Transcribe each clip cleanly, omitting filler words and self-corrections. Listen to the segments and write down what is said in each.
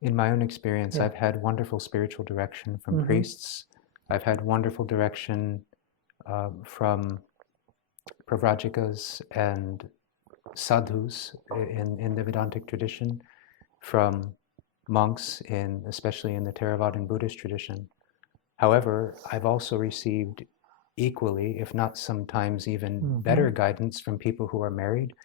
In my own experience, Yeah. I've had wonderful spiritual direction from priests. I've had wonderful direction from pravrajikas and sadhus in the Vedantic tradition, from monks, especially in the Theravadan Buddhist tradition. However, I've also received equally, if not sometimes even better guidance from people who are married,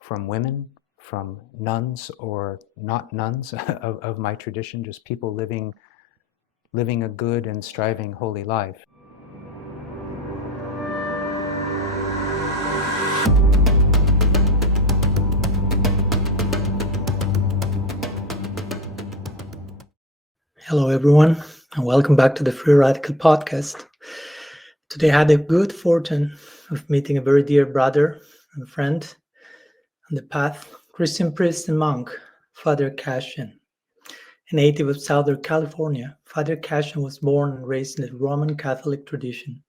from women, from nuns or not nuns of my tradition, just people living a good and striving holy life. Hello, everyone, and welcome back to the Free Radical Podcast. Today, I had the good fortune of meeting a very dear brother and friend on the path, Christian priest and monk, Father Cassian. A native of Southern California, Father Cassian was born and raised in the Roman Catholic tradition.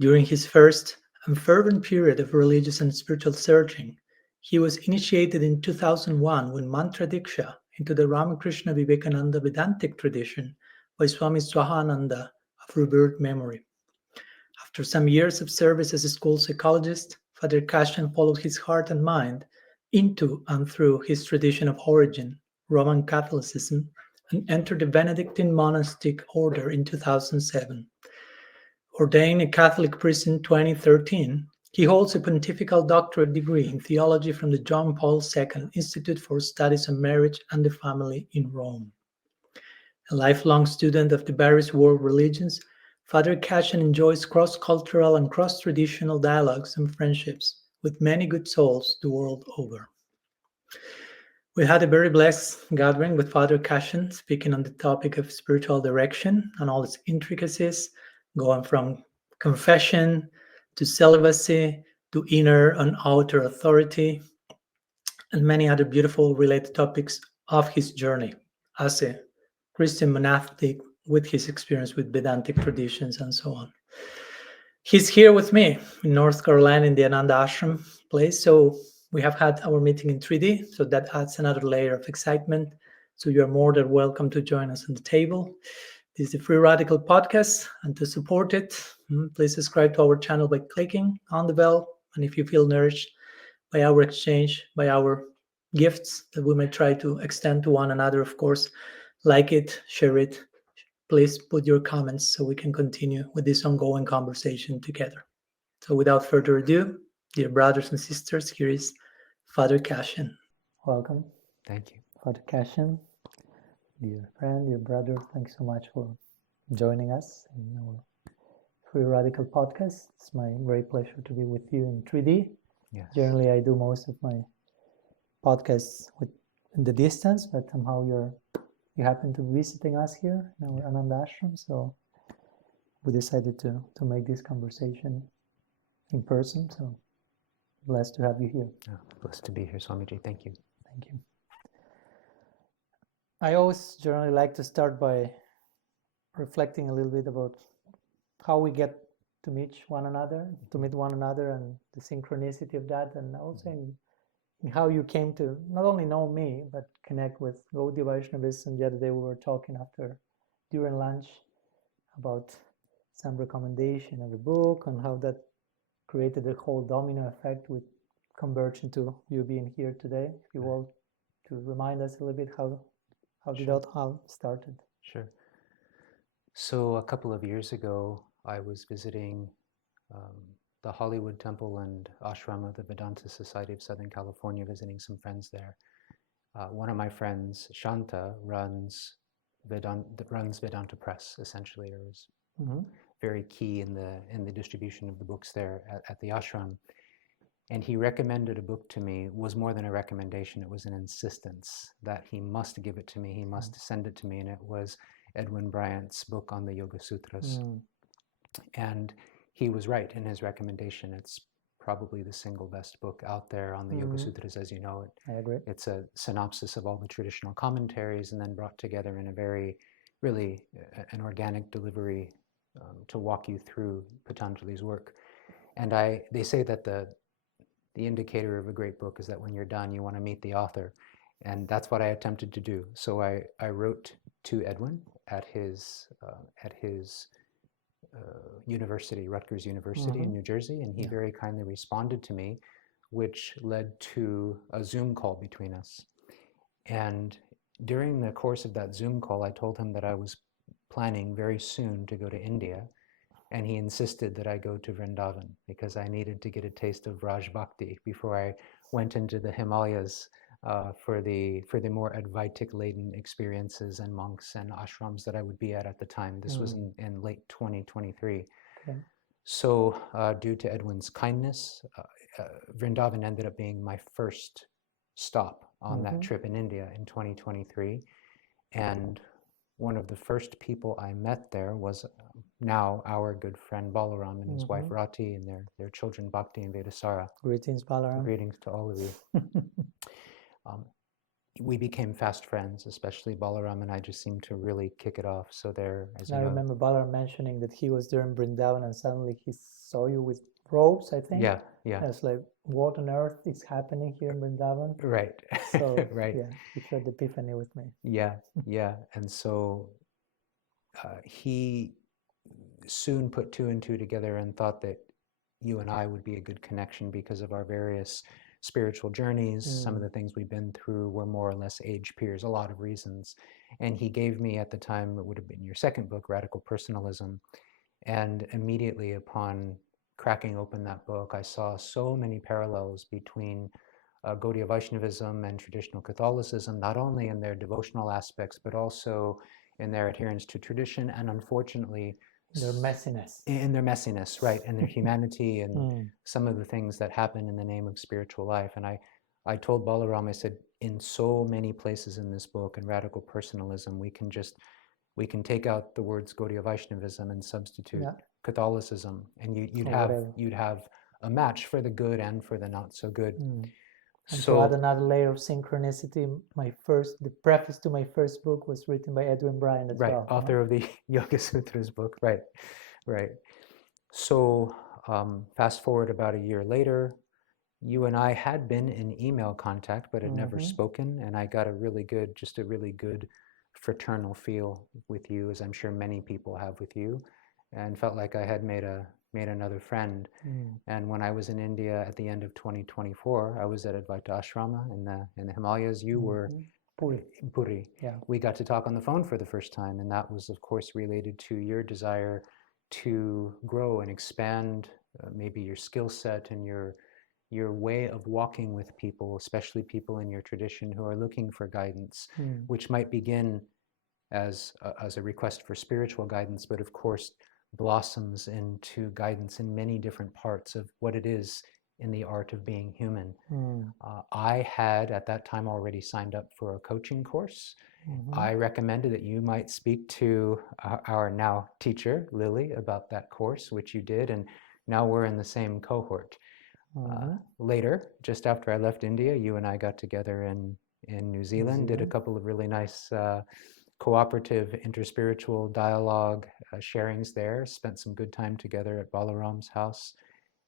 During his first and fervent period of religious and spiritual searching, he was initiated in 2001 with Mantra Diksha into the Ramakrishna-Vivekananda Vedantic tradition by Swami Ananda of revered memory. After some years of service as a school psychologist, Father Cassian followed his heart and mind into and through his tradition of origin, Roman Catholicism, and entered the Benedictine monastic order in 2007. Ordained a Catholic priest in 2013, he holds a pontifical doctorate degree in theology from the John Paul II Institute for Studies on Marriage and the Family in Rome. A lifelong student of the various world religions, Father Cassian enjoys cross-cultural and cross-traditional dialogues and friendships with many good souls the world over. We had a very blessed gathering with Father Cassian speaking on the topic of spiritual direction and all its intricacies, going from confession to celibacy to inner and outer authority, and many other beautiful related topics of his journey as a Christian monastic with his experience with Vedantic traditions and so on. He's here with me in North Carolina in the Ananda Ashram place. So we have had our meeting in 3D. So that adds another layer of excitement. So you are more than welcome to join us on the table. This is the Free Radical Podcast. And to support it, please subscribe to our channel by clicking on the bell. And if you feel nourished by our exchange, by our gifts that we may try to extend to one another, of course, like it, share it. Please put your comments so we can continue with this ongoing conversation together. So without further ado, dear brothers and sisters, here is Father Cassian. Welcome. Thank you. Father Cassian, dear friend, dear brother, thanks so much for joining us in our Free Radical Podcast. It's my great pleasure to be with you in 3D. Yes. Generally, I do most of my podcasts in the distance, but somehow you happen to be visiting us here in our Ananda Ashram, so we decided to make this conversation in person. So blessed to have you here. Oh, blessed to be here, Swamiji. Thank you. Thank you. I always generally like to start by reflecting a little bit about how we get to meet one another, and the synchronicity of that, and also in how you came to not only know me, but connect with Gaudiya Vaishnavis. And the other day we were talking during lunch about some recommendation of a book and how that created a whole domino effect with conversion to you being here today. If you want to remind us a little bit how did that all started? Sure. So a couple of years ago, I was visiting the Hollywood Temple and Ashram of the Vedanta Society of Southern California, visiting some friends there. One of my friends, Shanta, runs Vedanta Press, essentially, or is very key in the distribution of the books there at the ashram. And he recommended a book to me. It was more than a recommendation, it was an insistence that he must give it to me, he must send it to me, and it was Edwin Bryant's book on the Yoga Sutras. And he was right in his recommendation. It's probably the single best book out there on the Yoga Sutras as you know it. I agree. It's a synopsis of all the traditional commentaries and then brought together in a very, really an organic delivery to walk you through Patanjali's work. And they say that the indicator of a great book is that when you're done, you want to meet the author. And that's what I attempted to do. So I wrote to Edwin at his university, Rutgers University in New Jersey, and he very kindly responded to me, which led to a Zoom call between us. And during the course of that Zoom call, I told him that I was planning very soon to go to India, and he insisted that I go to Vrindavan because I needed to get a taste of Raj Bhakti before I went into the Himalayas for the more Advaitic-laden experiences and monks and ashrams that I would be at the time. This was in late 2023. Okay. So due to Edwin's kindness, Vrindavan ended up being my first stop on that trip in India in 2023. And one of the first people I met there was now our good friend Balaram and his wife Rati and their children Bhakti and Vedasara. Greetings, Balaram. Greetings to all of you. We became fast friends, especially Balaram and I just seemed to really kick it off. So there, as I remember Balaram mentioning that he was there in Vrindavan and suddenly he saw you with robes, I think. Yeah. And it's like, what on earth is happening here in Vrindavan? Right. So, right. yeah, he shared the epiphany with me. Yeah. And so he soon put two and two together and thought that you and I would be a good connection because of our various spiritual journeys. Some of the things we've been through were more or less age peers, a lot of reasons. And he gave me at the time, it would have been your second book, Radical Personalism. And immediately upon cracking open that book, I saw so many parallels between Gaudiya Vaishnavism and traditional Catholicism, not only in their devotional aspects, but also in their adherence to tradition and unfortunately their messiness. In their messiness, right, and their humanity and some of the things that happen in the name of spiritual life. And I told Balaram, I said, in so many places in this book in Radical Personalism, we can take out the words Gaudiya Vaishnavism and substitute Catholicism, and you'd have a match for the good and for the not so good. And to add another layer of synchronicity, the preface to my first book was written by Edwin Bryant as well. Right, author of the Yoga Sutras book. Right. So fast forward about a year later, you and I had been in email contact, but had never spoken, and I got a really good fraternal feel with you, as I'm sure many people have with you, and felt like I had made another friend. And when I was in India at the end of 2024, I was at Advaita Ashrama in the Himalayas. You were in Puri. Yeah. We got to talk on the phone for the first time, and that was, of course, related to your desire to grow and expand maybe your skill set and your way of walking with people, especially people in your tradition who are looking for guidance, which might begin as a request for spiritual guidance, but of course blossoms into guidance in many different parts of what it is in the art of being human. I had at that time already signed up for a coaching course. I recommended that you might speak to our now teacher, Lily, about that course, which you did, and now we're in the same cohort. Later, just after I left India, you and I got together in New Zealand, did a couple of really nice cooperative interspiritual dialogue sharings there, spent some good time together at Balaram's house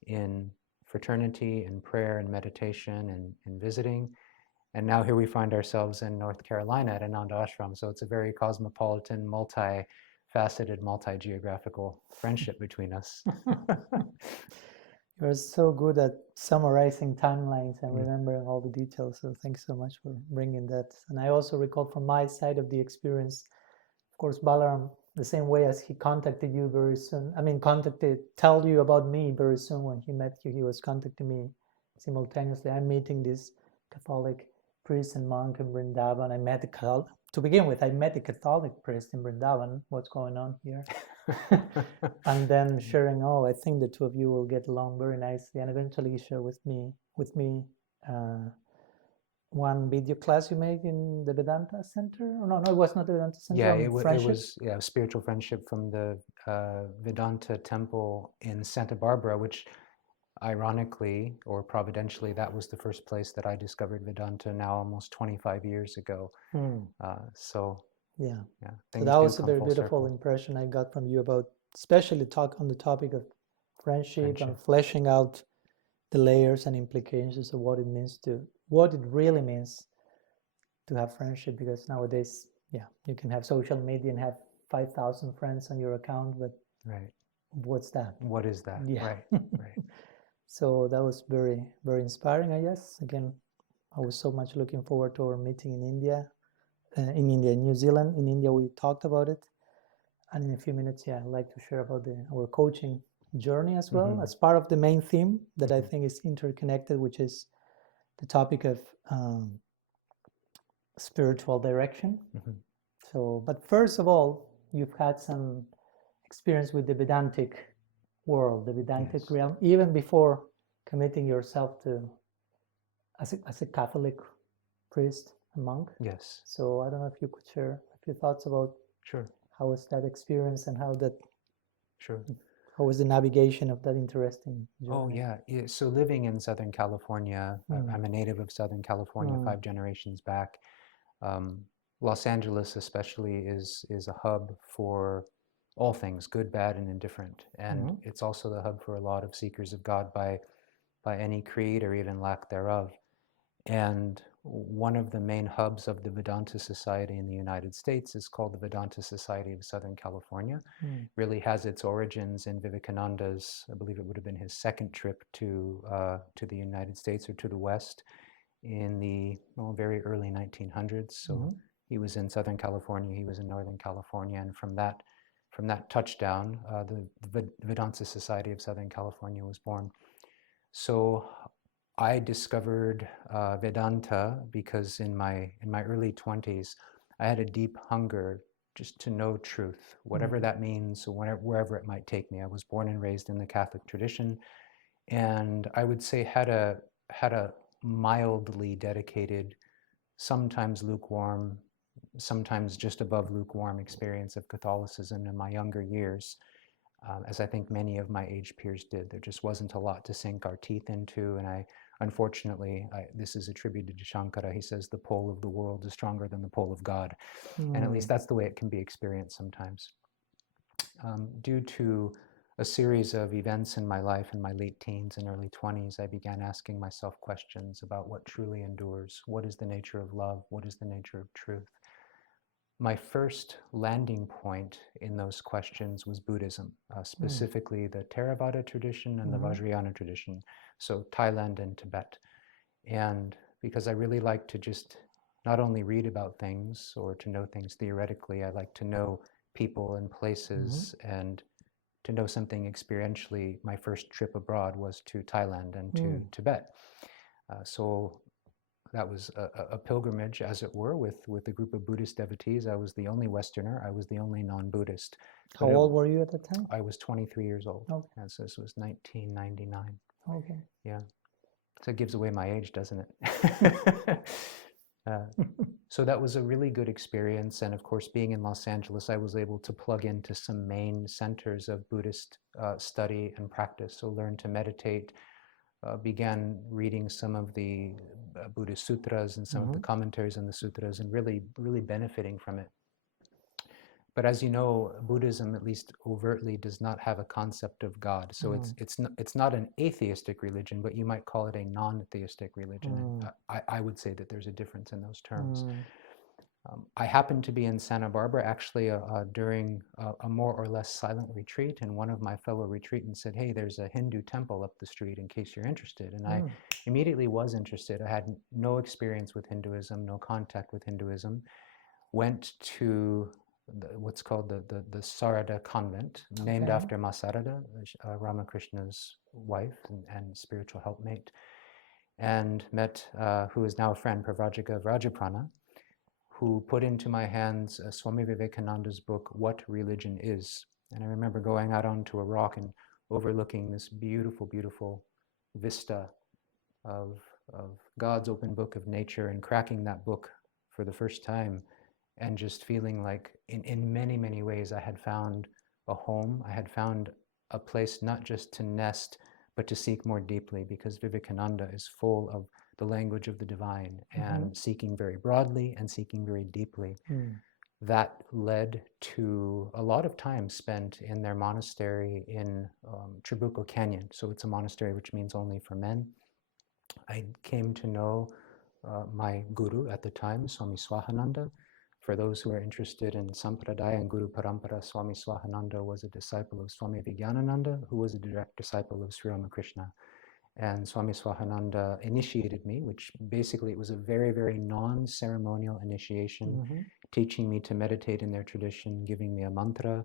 in fraternity and prayer and meditation and visiting. And now here we find ourselves in North Carolina at Ananda Ashram. So it's a very cosmopolitan, multi-faceted, multi-geographical friendship between us. You're so good at summarizing timelines and remembering all the details. So thanks so much for bringing that. And I also recall from my side of the experience, of course, Balaram, the same way as he contacted you very soon, tell you about me very soon when he met you, he was contacting me simultaneously. I'm meeting this Catholic priest and monk in Vrindavan. I met the Catholic priest in Vrindavan. What's going on here? And then sharing, I think the two of you will get along very nicely. And eventually you share with me one video class you made in the Vedanta Center. No, it was not the Vedanta Center. Yeah, it was spiritual friendship from the Vedanta temple in Santa Barbara, which ironically or providentially, that was the first place that I discovered Vedanta now almost 25 years ago. So that was a very beautiful impression I got from you about, especially talk on the topic of friendship and fleshing out the layers and implications of what it really means to have friendship, because nowadays, you can have social media and have 5,000 friends on your account, but Right. what's that? What is that? Yeah. Right. Right. So that was very, very inspiring, I guess. Again, I was so much looking forward to our meeting in India, New Zealand. In India, we talked about it. And in a few minutes, I'd like to share about our coaching journey as well, as part of the main theme that I think is interconnected, which is the topic of spiritual direction. So, but first of all, you've had some experience with the Vedantic world, the Vedantic realm, even before committing yourself to as a Catholic priest, a monk. Yes. So I don't know if you could share a few thoughts about how was that experience and how was the navigation of that interesting journey? Oh, yeah. So living in Southern California, I'm a native of Southern California, 5 generations back. Los Angeles especially is a hub for all things, good, bad, and indifferent. And it's also the hub for a lot of seekers of God by any creed or even lack thereof. And one of the main hubs of the Vedanta Society in the United States is called the Vedanta Society of Southern California. Really has its origins in Vivekananda's, I believe it would have been his second trip to the United States or to the West in the very early 1900s. So he was in Southern California, he was in Northern California, and from that touchdown, the Vedanta Society of Southern California was born. So I discovered Vedanta because in my early 20s, I had a deep hunger just to know truth, whatever that means, wherever it might take me. I was born and raised in the Catholic tradition, and I would say had a mildly dedicated, sometimes lukewarm, sometimes just above lukewarm experience of Catholicism in my younger years. As I think many of my age peers did. There just wasn't a lot to sink our teeth into, and unfortunately, this is attributed to Shankara. He says the pole of the world is stronger than the pole of God, and at least that's the way it can be experienced sometimes. Due to a series of events in my life in my late teens and early 20s, I began asking myself questions about what truly endures, what is the nature of love, what is the nature of truth. My first landing point in those questions was Buddhism, specifically the Theravada tradition and the Vajrayana tradition, so Thailand and Tibet. And because I really like to just not only read about things or to know things theoretically, I like to know people and places and to know something experientially. My first trip abroad was to Thailand and to Tibet. So that was a pilgrimage, as it were, with a group of Buddhist devotees. I was the only Westerner. I was the only non-Buddhist. How old were you at the time? I was 23 years old. Okay. And so this was 1999. Okay. Yeah. So it gives away my age, doesn't it? So that was a really good experience. And of course, being in Los Angeles, I was able to plug into some main centers of Buddhist study and practice. So learn to meditate, began reading some of the Buddhist sutras and some of the commentaries on the sutras, and really, really benefiting from it. But as you know, Buddhism, at least overtly, does not have a concept of God. So it's not an atheistic religion, but you might call it a non-theistic religion. And I would say that there's a difference in those terms. I happened to be in Santa Barbara actually during a more or less silent retreat, and one of my fellow retreatants said, "Hey, there's a Hindu temple up the street in case you're interested." And I immediately was interested. I had no experience with Hinduism, no contact with Hinduism. Went to what's called the Sarada convent, named after Ma Sarada, Ramakrishna's wife and spiritual helpmate, and met who is now a friend, Pravajika Vrajaprana, who put into my hands Swami Vivekananda's book, What Religion Is. And I remember going out onto a rock and overlooking this beautiful, beautiful vista of God's open book of nature, and cracking that book for the first time and just feeling like in many, many ways I had found a home. I had found a place not just to nest, but to seek more deeply, because Vivekananda is full of the language of the divine and seeking very broadly and seeking very deeply. That led to a lot of time spent in their monastery in Trabuco Canyon. So it's a monastery which means only for men. I came to know my guru at the time, Swami Swahananda. For those who are interested in Sampradaya and Guru Parampara, Swami Swahananda was a disciple of Swami Vivekananda, who was a direct disciple of Sri Ramakrishna. And Swami Swahananda initiated me, which basically it was a very, very non-ceremonial initiation, teaching me to meditate in their tradition, giving me a mantra,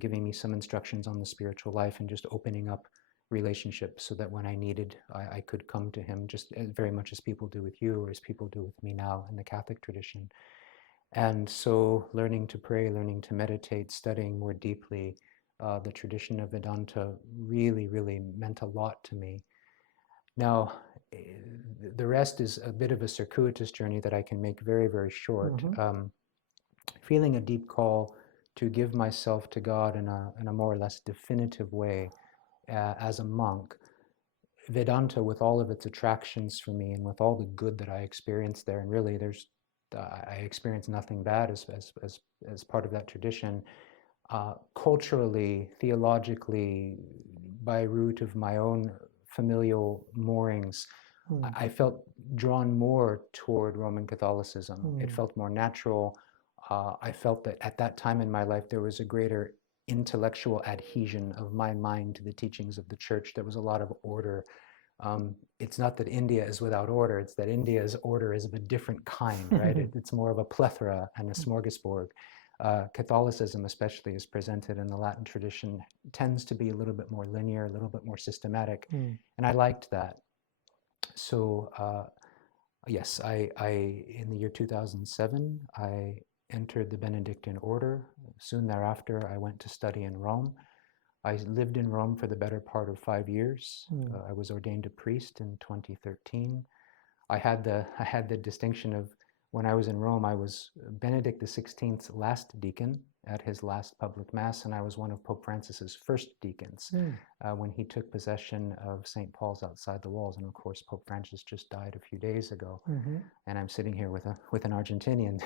giving me some instructions on the spiritual life, and just opening up relationships so that when I needed, I could come to him, just very much as people do with you or as people do with me now in the Catholic tradition. And so learning to pray, learning to meditate, studying more deeply the tradition of Vedanta really, really meant a lot to me. Now, the rest is a bit of a circuitous journey that I can make very, very short. Feeling a deep call to give myself to God in a more or less definitive way as a monk. Vedanta, with all of its attractions for me and with all the good that I experienced there, and really I experienced nothing bad as part of that tradition, culturally, theologically, by root of my own familial moorings, I felt drawn more toward Roman Catholicism. It felt more natural. I felt that at that time in my life, there was a greater intellectual adhesion of my mind to the teachings of the church. There was a lot of order. It's not that India is without order, it's that India's order is of a different kind, right? It's more of a plethora and a smorgasbord. Catholicism, especially, is presented in the Latin tradition, tends to be a little bit more linear, a little bit more systematic, and I liked that. So, yes, I in the year 2007, I entered the Benedictine order. Soon thereafter, I went to study in Rome. I lived in Rome for the better part of 5 years. I was ordained a priest in 2013. I had the distinction of, when I was in Rome, I was Benedict XVI's last deacon at his last public mass, and I was one of Pope Francis's first deacons when he took possession of St. Paul's outside the walls. And of course, Pope Francis just died a few days ago, and I'm sitting here with an Argentinian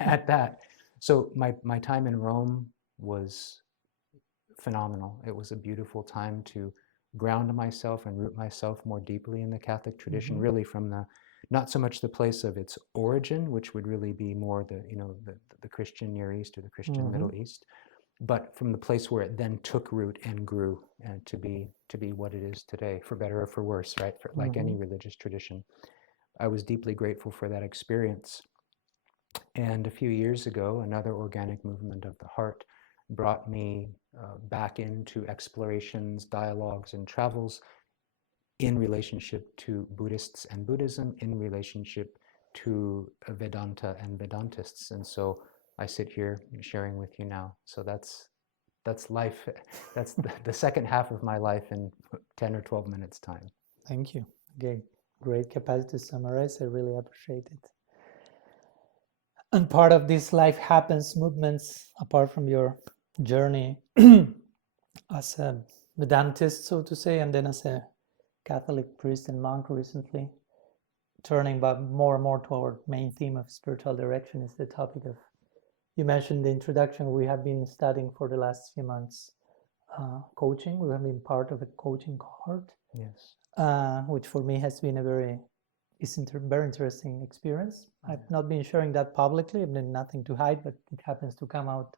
at that. So my time in Rome was phenomenal. It was a beautiful time to ground myself and root myself more deeply in the Catholic tradition, really from not so much the place of its origin, which would really be more the Christian Near East or the Christian Middle East, but from the place where it then took root and grew to be what it is today, for better or for worse, right? Like any religious tradition. I was deeply grateful for that experience. And a few years ago, another organic movement of the heart brought me back into explorations, dialogues, and travels in relationship to Buddhists and Buddhism, in relationship to Vedanta and Vedantists. And so I sit here sharing with you now. So that's life. That's the second half of my life in 10 or 12 minutes time. Thank you. Okay, great capacity to summarize. I really appreciate it. And part of this life happens movements, apart from your journey as a Vedantist, so to say, and then as a Catholic priest and monk recently, turning but more and more toward main theme of spiritual direction is the topic of, you mentioned the introduction, we have been studying for the last few months coaching. We have been part of a coaching cohort. Yes. Which for me has been a very interesting experience. I've not been sharing that publicly. I've been nothing to hide, but it happens to come out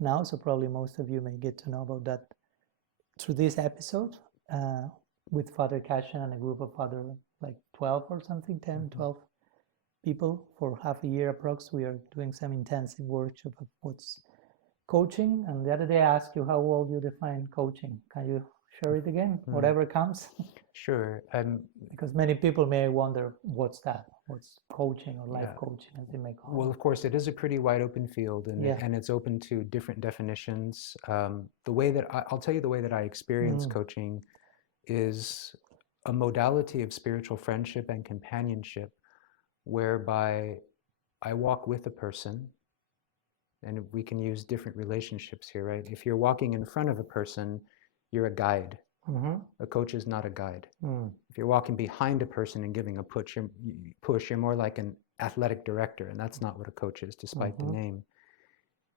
now. So probably most of you may get to know about that through this episode with Father Cassian and a group of other, like 12 or something, 10, 12 people for half a year approx. We are doing some intensive workshop of what's coaching. And the other day I asked you how will you define coaching. Can you share it again? Whatever comes. Sure. Because many people may wonder, what's that? What's coaching or life coaching, as they may call it? Well, of course, it is a pretty wide open field, and it's open to different definitions. The way that I'll tell you the way that I experience coaching is a modality of spiritual friendship and companionship, whereby I walk with a person, and we can use different relationships here, right? If you're walking in front of a person, you're a guide. A coach is not a guide. If you're walking behind a person and giving a push, you're more like an athletic director, and that's not what a coach is, despite the name.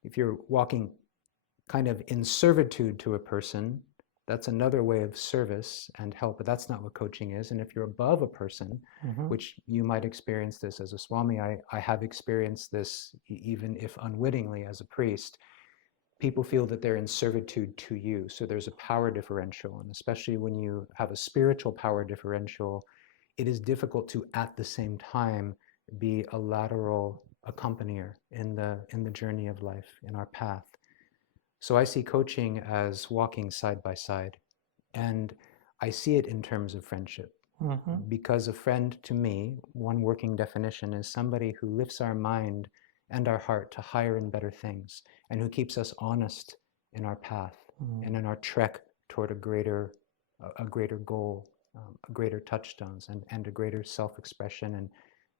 If you're walking kind of in servitude to a person, That's another way of service and help, but that's not what coaching is. And if you're above a person, which you might experience this as a Swami, I have experienced this even if unwittingly as a priest, people feel that they're in servitude to you. So there's a power differential. And especially when you have a spiritual power differential, it is difficult to, at the same time, be a lateral accompanier in the journey of life, in our path. So I see coaching as walking side by side, and I see it in terms of friendship. Because a friend to me, one working definition, is somebody who lifts our mind and our heart to higher and better things, and who keeps us honest in our path and in our trek toward a greater goal, greater touchstones, and a greater self-expression and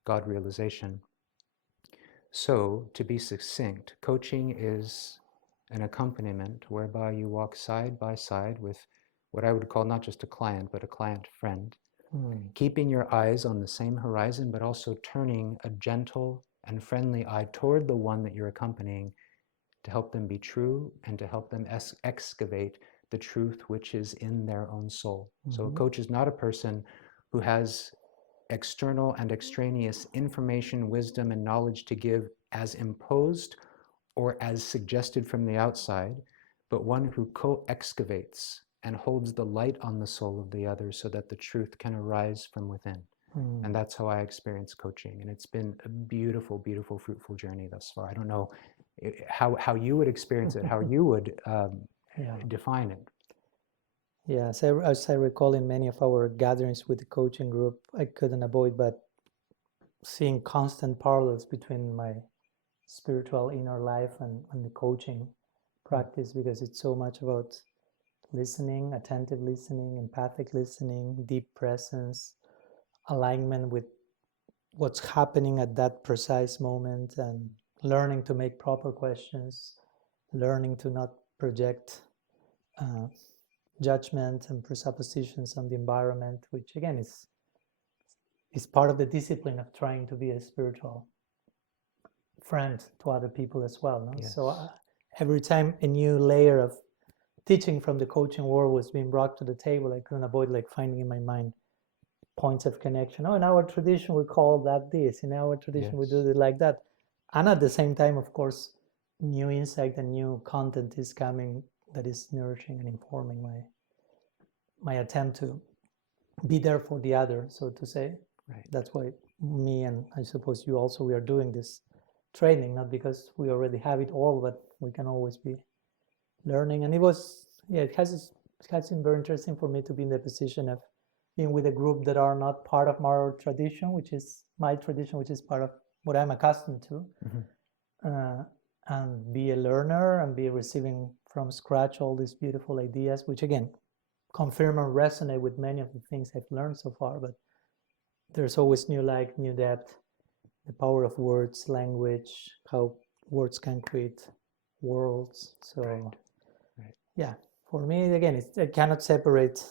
God realization. So, to be succinct, coaching is an accompaniment whereby you walk side by side with what I would call not just a client, but a client friend, keeping your eyes on the same horizon, but also turning a gentle and friendly eye toward the one that you're accompanying to help them be true and to help them excavate the truth which is in their own soul. So a coach is not a person who has external and extraneous information, wisdom, and knowledge to give as imposed or as suggested from the outside, but one who co-excavates and holds the light on the soul of the other so that the truth can arise from within. And that's how I experience coaching. And it's been a beautiful, beautiful, fruitful journey thus far. I don't know how you would experience it, how you would define it. Yeah, as I recall in many of our gatherings with the coaching group, I couldn't avoid but seeing constant parallels between my spiritual inner life and the coaching practice, because it's so much about listening, attentive listening, empathic listening, deep presence, alignment with what's happening at that precise moment, and learning to make proper questions, learning to not project judgment and presuppositions on the environment, which again is part of the discipline of trying to be a spiritual friend to other people as well. No? Yes. So every time a new layer of teaching from the coaching world was being brought to the table, I couldn't avoid finding in my mind points of connection. Oh, in our tradition we call that this, in our tradition we do it like that. And at the same time, of course, new insight and new content is coming that is nourishing and informing my attempt to be there for the other, so to say. Right. That's why me, and I suppose you also, we are doing this training, not because we already have it all, but we can always be learning. And it has been very interesting for me to be in the position of being with a group that are not part of our tradition, which is my tradition, which is part of what I'm accustomed to, and be a learner and be receiving from scratch all these beautiful ideas, which again confirm and resonate with many of the things I've learned so far. But there's always new light, new depth, the power of words, language, how words can create worlds. So Right. Yeah, for me, again, I cannot separate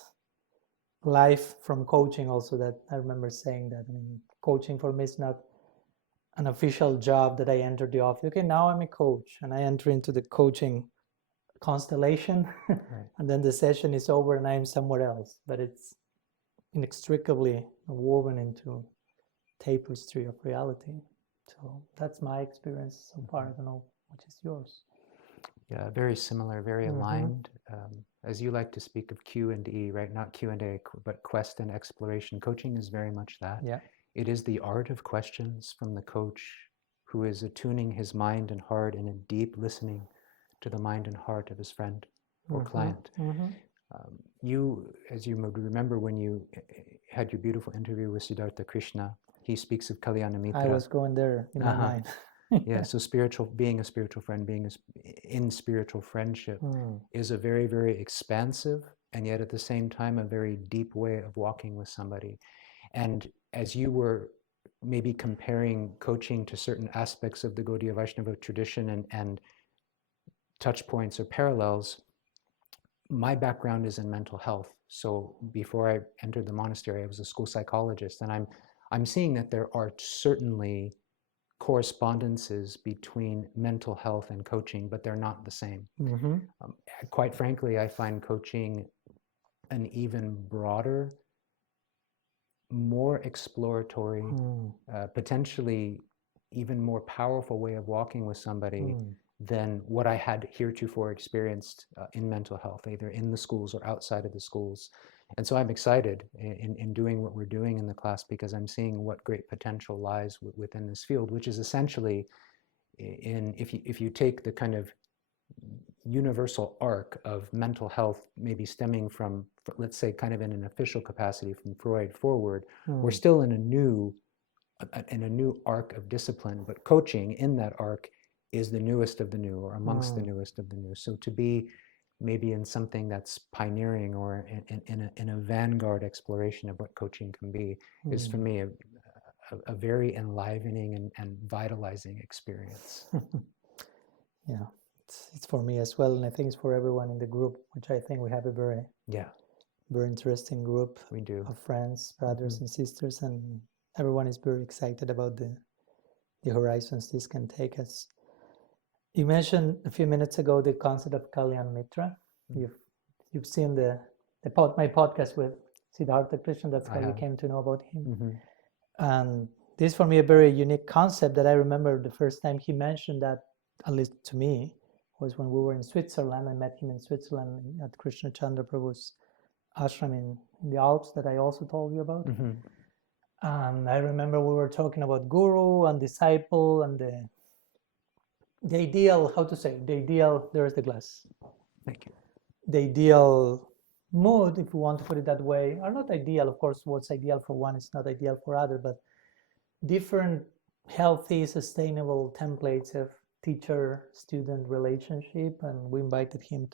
life from coaching. Also, that I remember saying that, I mean, coaching for me is not an official job that I enter the office. Okay, now I'm a coach, and I enter into the coaching constellation, and then the session is over and I'm somewhere else. But it's inextricably woven into tapestry of reality. So that's my experience so far. I don't know what is yours. Yeah, very similar, very aligned. As you like to speak of Q and E, right? Not Q and A, but quest and exploration. Coaching is very much that. Yeah. It is the art of questions from the coach who is attuning his mind and heart in a deep listening to the mind and heart of his friend or client. You, as you would remember when you had your beautiful interview with Siddhartha Krishna, he speaks of Kalyana Mitra. I was going there in my mind. Yeah, so being a spiritual friend, being in spiritual friendship is a very, very expansive and yet at the same time a very deep way of walking with somebody. And as you were maybe comparing coaching to certain aspects of the Gaudiya Vaishnava tradition and touch points or parallels, my background is in mental health. So before I entered the monastery, I was a school psychologist, and I'm seeing that there are certainly correspondences between mental health and coaching, but they're not the same. Quite frankly, I find coaching an even broader, more exploratory, potentially even more powerful way of walking with somebody than what I had heretofore experienced in mental health, either in the schools or outside of the schools. And so I'm excited in doing what we're doing in the class, because I'm seeing what great potential lies within this field, which is essentially, if you take the kind of universal arc of mental health, maybe stemming from, let's say, kind of in an official capacity from Freud forward, we're still in a new arc of discipline, but coaching in that arc is the newest of the new, or amongst the newest of the new. So to be maybe in something that's pioneering, or in a vanguard exploration of what coaching can be, is for me a very enlivening and vitalizing experience. Yeah, it's for me as well, and I think it's for everyone in the group, which I think we have a very interesting group. We do. Of friends, brothers and sisters, and everyone is very excited about the horizons this can take us. You mentioned a few minutes ago the concept of Kalyan Mitra. You've seen my podcast with Siddhartha Krishna. That's how you came to know about him. And this is for me a very unique concept that I remember the first time he mentioned that, at least to me, was when we were in Switzerland. I met him in Switzerland at Krishna Chandra Prabhu's ashram in the Alps that I also told you about. And I remember we were talking about guru and disciple and the ideal, there's the glass. Thank you. The ideal mood, if we want to put it that way, or not ideal, of course, what's ideal for one is not ideal for other, but different healthy, sustainable templates of teacher-student relationship. And we invited him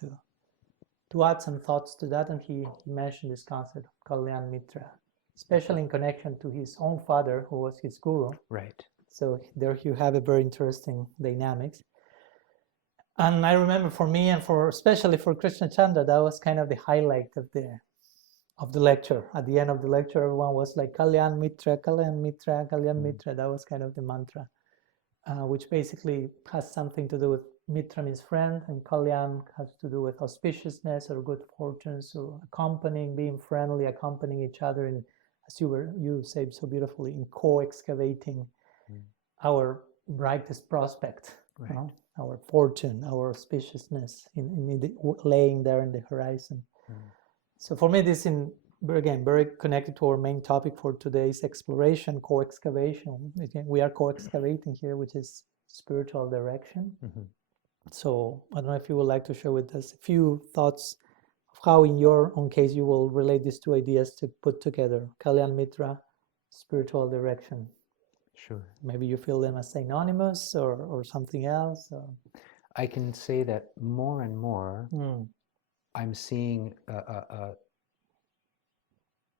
to add some thoughts to that, and he mentioned this concept of Kalyan Mitra, especially in connection to his own father, who was his guru. Right. So there you have a very interesting dynamics. And I remember for me, and especially for Krishna Chandra, that was kind of the highlight of the lecture. At the end of the lecture, everyone was like, Kalyan Mitra, Kalyan Mitra, Kalyan Mitra. That was kind of the mantra, which basically has something to do with Mitra means friend, and Kalyan has to do with auspiciousness or good fortune. So accompanying, being friendly, accompanying each other, and as you said so beautifully, in co-excavating our brightest prospect, right. Our fortune, our auspiciousness laying there in the horizon. So for me, this again very connected to our main topic for today's exploration, co-excavation. Again, we are co-excavating here, which is spiritual direction. So I don't know if you would like to share with us a few thoughts of how, in your own case, you will relate these two ideas to put together: Kalyan Mitra, spiritual direction. Sure. Maybe you feel them as synonymous or something else. I can say that more and more I'm seeing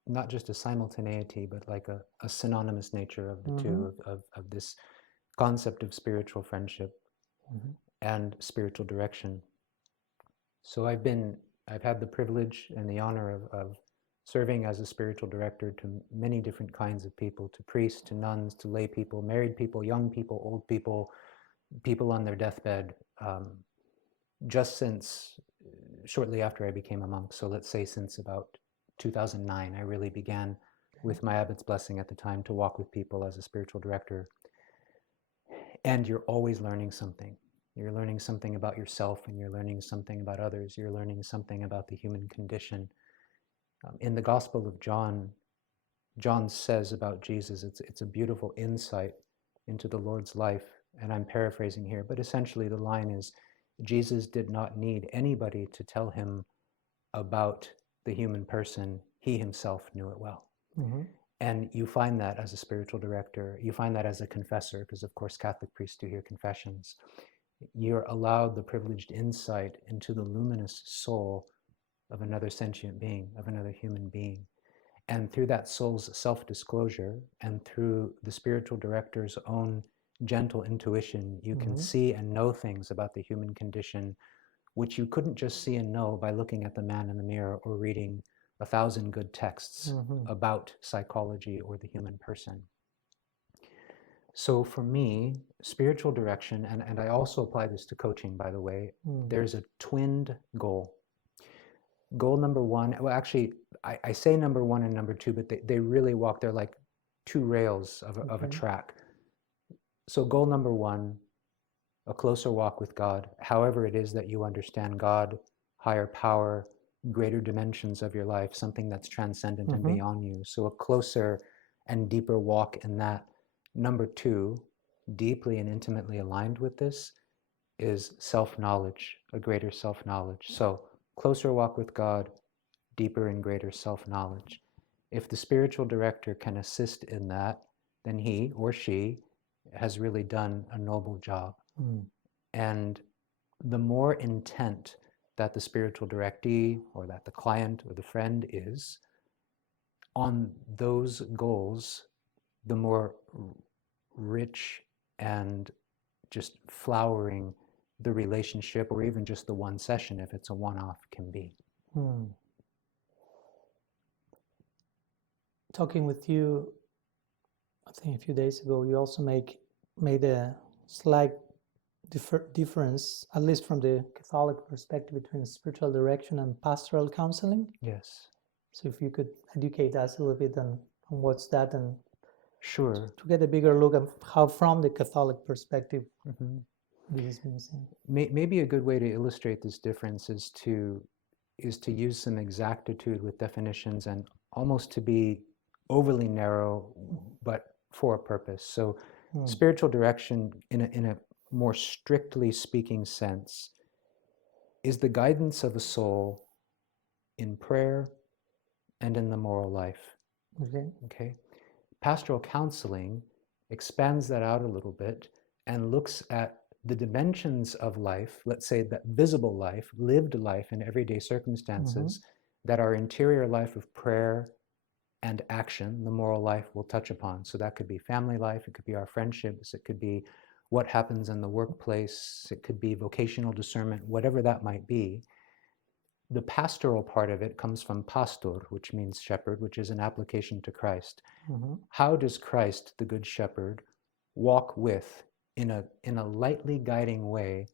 not just a simultaneity, but like a synonymous nature of the two, of this concept of spiritual friendship and spiritual direction. So I've had the privilege and the honor of serving as a spiritual director to many different kinds of people, to priests, to nuns, to lay people, married people, young people, old people, people on their deathbed, just since shortly after I became a monk. So let's say since about 2009, I really began, with my abbot's blessing at the time, to walk with people as a spiritual director. And you're always learning something. You're learning something about yourself, and you're learning something about others. You're learning something about the human condition. In the Gospel of John, John says about Jesus, it's a beautiful insight into the Lord's life, and I'm paraphrasing here, but essentially the line is, Jesus did not need anybody to tell him about the human person. He himself knew it well. And you find that as a spiritual director, you find that as a confessor, because of course Catholic priests do hear confessions. You're allowed the privileged insight into the luminous soul of another sentient being, of another human being. And through that soul's self-disclosure, and through the spiritual director's own gentle intuition, you can see and know things about the human condition which you couldn't just see and know by looking at the man in the mirror or reading 1,000 good texts about psychology or the human person. So for me, spiritual direction, and I also apply this to coaching, by the way, there's a twinned goal. goal number one, well, actually, I say number one and number two, but they really walk, they're like two rails of a Okay. track. So goal number one, a closer walk with God, however it is that you understand God, higher power, greater dimensions of your life, something that's transcendent and beyond you. So a closer and deeper walk in that. Number two, deeply and intimately aligned with this, is self-knowledge, a greater self-knowledge. So closer walk with God, deeper and greater self-knowledge. If the spiritual director can assist in that, then he or she has really done a noble job. And the more intent that the spiritual directee or that the client or the friend is on those goals, the more rich and just flowering the relationship, or even just the one session, if it's a one-off, can be. Talking with you, I think a few days ago, you also made a slight difference, at least from the Catholic perspective, between spiritual direction and pastoral counseling. Yes. So if you could educate us a little bit on what's that, and sure, to get a bigger look at how, from the Catholic perspective, this is being seen. Maybe a good way to illustrate this difference is to use some exactitude with definitions, and almost to be overly narrow, but for a purpose. So spiritual direction, in a more strictly speaking sense, is the guidance of a soul in prayer and in the moral life. Okay. Pastoral counseling expands that out a little bit and looks at the dimensions of life, let's say that visible life, lived life in everyday circumstances, that our interior life of prayer and action, the moral life, will touch upon. So that could be family life, it could be our friendships, it could be what happens in the workplace, it could be vocational discernment, whatever that might be. The pastoral part of it comes from pastor, which means shepherd, which is an application to Christ. How does Christ, the Good Shepherd, walk with, in a lightly guiding way,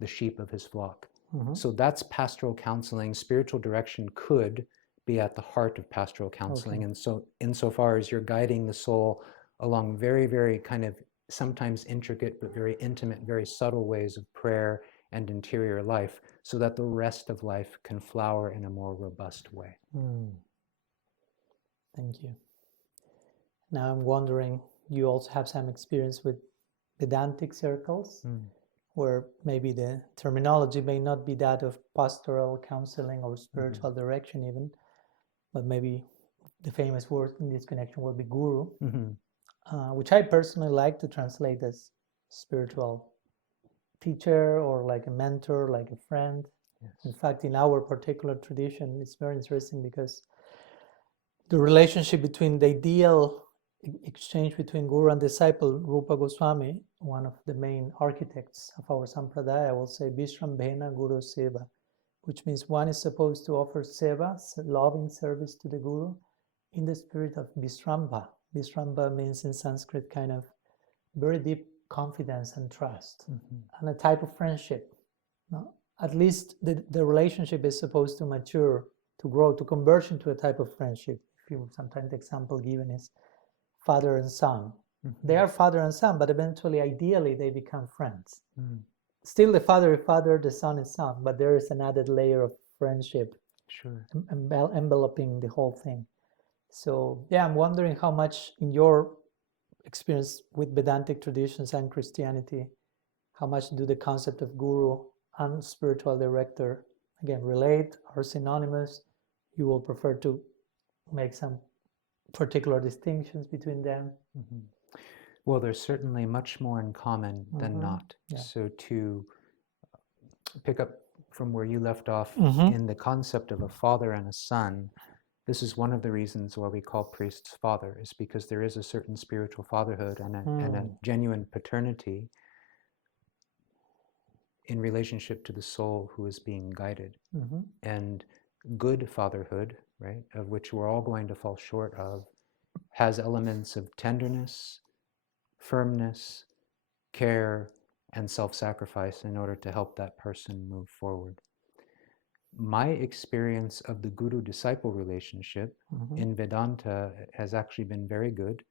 the sheep of his flock? So that's pastoral counseling. Spiritual direction could be at the heart of pastoral counseling. And so insofar as you're guiding the soul along very, very kind of sometimes intricate but very intimate, very subtle ways of prayer and interior life, so that the rest of life can flower in a more robust way. Thank you. Now I'm wondering, you also have some experience with Vedantic circles, where maybe the terminology may not be that of pastoral counseling or spiritual direction even, but maybe the famous word in this connection will be guru, which I personally like to translate as spiritual teacher, or like a mentor, like a friend. In fact, in our particular tradition, it's very interesting because the relationship between the ideal exchange between guru and disciple, Rupa Goswami, one of the main architects of our sampradaya, will say Vishrambhena Guru Seva, which means one is supposed to offer seva, loving service to the guru, in the spirit of Vishrambha. Vishrambha means in Sanskrit kind of very deep confidence and trust, and a type of friendship. No? At least the relationship is supposed to mature, to grow, to converge into a type of friendship. If you sometimes the example given is father and son. They are father and son, but eventually, ideally, they become friends. Still, the father is father, the son is son, but there is an added layer of friendship, enveloping the whole thing. So, yeah, I'm wondering how much in your experience with Vedantic traditions and Christianity, how much do the concept of guru and spiritual director, again, relate, are synonymous? You will prefer to make some particular distinctions between them? Well, there's certainly much more in common than not. So to pick up from where you left off, in the concept of a father and a son, this is one of the reasons why we call priests father, is because there is a certain spiritual fatherhood and a genuine paternity in relationship to the soul who is being guided. And good fatherhood, right, of which we're all going to fall short of, has elements of tenderness, firmness, care, and self-sacrifice in order to help that person move forward. My experience of the guru-disciple relationship in Vedanta has actually been very good.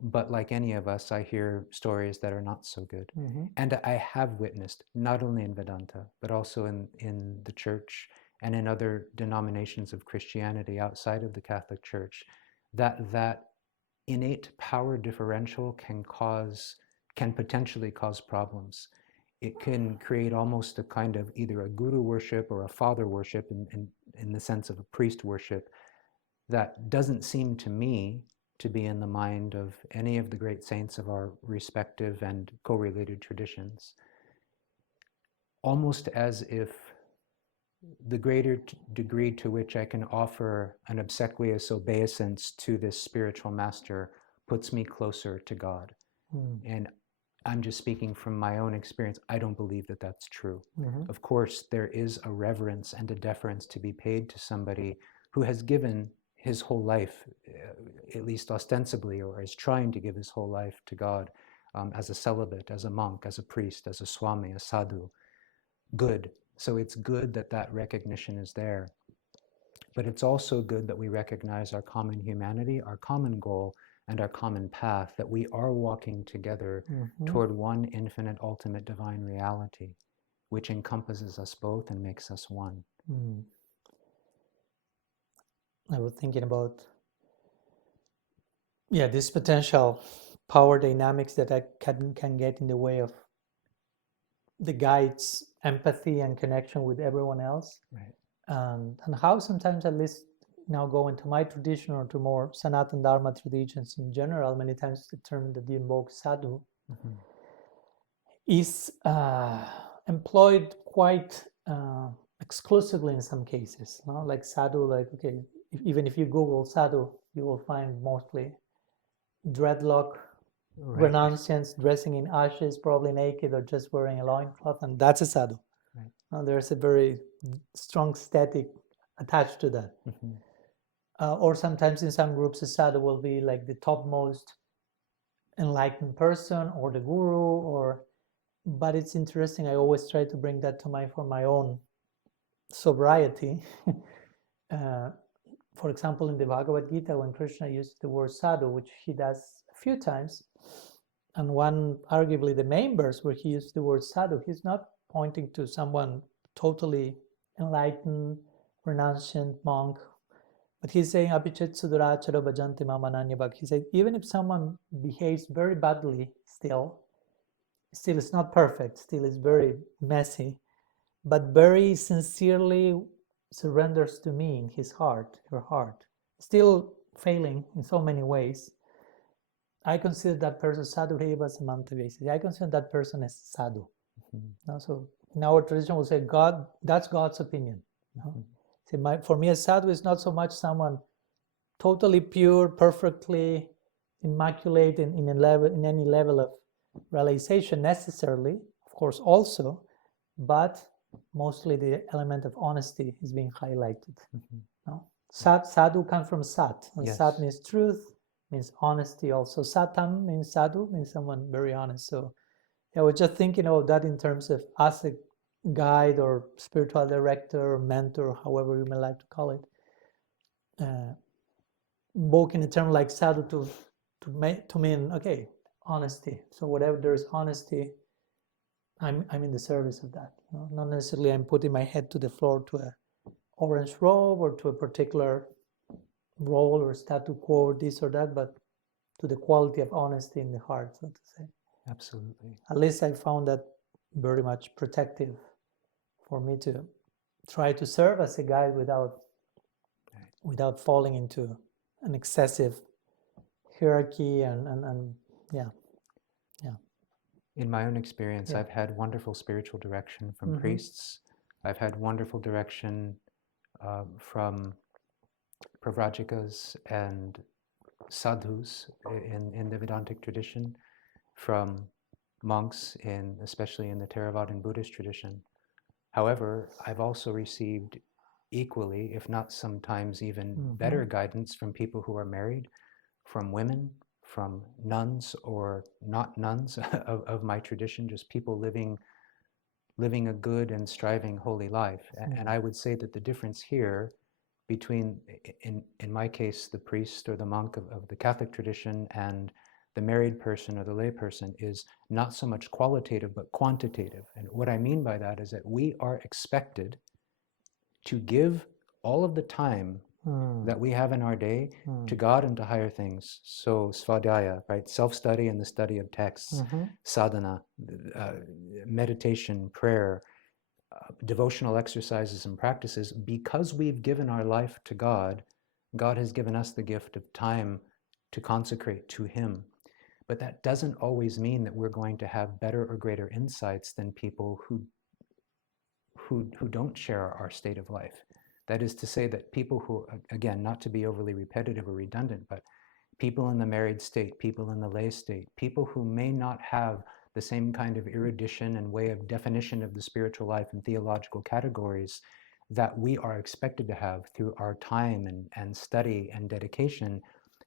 But like any of us, I hear stories that are not so good. And I have witnessed, not only in Vedanta, but also in the church and in other denominations of Christianity outside of the Catholic Church, that innate power differential can potentially cause problems. It can create almost a kind of either a guru worship or a father worship in the sense of a priest worship that doesn't seem to me to be in the mind of any of the great saints of our respective and correlated traditions. Almost as if the greater degree to which I can offer an obsequious obeisance to this spiritual master puts me closer to God. And I'm just speaking from my own experience. I don't believe that that's true. Of course, there is a reverence and a deference to be paid to somebody who has given his whole life, at least ostensibly, or is trying to give his whole life to God, as a celibate, as a monk, as a priest, as a swami, a sadhu. Good. So it's good that that recognition is there. But it's also good that we recognize our common humanity, our common goal, and our common path, that we are walking together toward one infinite, ultimate divine reality, which encompasses us both and makes us one. I was thinking about, this potential power dynamics that I can get in the way of the guide's empathy and connection with everyone else. Right. And how sometimes, at least now going to my tradition or to more Sanatana Dharma traditions in general, many times the term that you invoke, sadhu, is employed quite exclusively in some cases. No? Like sadhu, like, okay, even if you Google sadhu, you will find mostly dreadlock, renunciants dressing in ashes, probably naked or just wearing a loincloth, and that's a sadhu. Right. Now, there's a very strong static attached to that. Or sometimes in some groups, a sadhu will be like the topmost enlightened person or the guru, but it's interesting. I always try to bring that to mind for my own sobriety. For example, in the Bhagavad Gita, when Krishna uses the word sadhu, which he does a few times, and one, arguably the main verse where he used the word sadhu, he's not pointing to someone totally enlightened, renunciant monk, but he's saying, Apichet sudurachara bhajanti mamananya bhak. He said, even if someone behaves very badly still it's not perfect, still it's very messy, but very sincerely surrenders to me in his heart, her heart, still failing in so many ways, I consider that person sadhu heva samantavesi. I consider that person as sadhu. No? So in our tradition, we'll say God, that's God's opinion. No? See, for me, a sadhu is not so much someone totally pure, perfectly immaculate in any level of realization necessarily, of course, also, but mostly the element of honesty is being highlighted. No? Sadhu comes from sat, and sat means truth, means honesty also. Satam means sadhu, means someone very honest. So I was just thinking of that in terms of as a guide or spiritual director or mentor, however you may like to call it, invoking a term like sadhu to mean, okay, honesty. So whatever there is honesty, I'm in the service of that. Not necessarily I'm putting my head to the floor to a orange robe or to a particular role or statu quo or this or that, but to the quality of honesty in the heart, so to say. Absolutely. At least I found that very much protective for me to try to serve as a guide without falling into an excessive hierarchy and yeah. In my own experience, I've had wonderful spiritual direction from priests. I've had wonderful direction from pravrajikas and sadhus in the Vedantic tradition, from monks, especially in the Theravadan Buddhist tradition. However, I've also received equally, if not sometimes even better guidance from people who are married, from women, from nuns or not nuns of my tradition, just people living living a good and striving holy life. And I would say that the difference here between, in my case, the priest or the monk of the Catholic tradition and the married person or the lay person is not so much qualitative, but quantitative. And what I mean by that is that we are expected to give all of the time that we have in our day to God and to higher things. So svadhyaya, right? Self-study and the study of texts, sadhana, meditation, prayer, devotional exercises and practices. Because we've given our life to God, God has given us the gift of time to consecrate to Him. But that doesn't always mean that we're going to have better or greater insights than people who don't share our state of life. That is to say that people who, again, not to be overly repetitive or redundant, but people in the married state, people in the lay state, people who may not have the same kind of erudition and way of definition of the spiritual life and theological categories that we are expected to have through our time and study and dedication,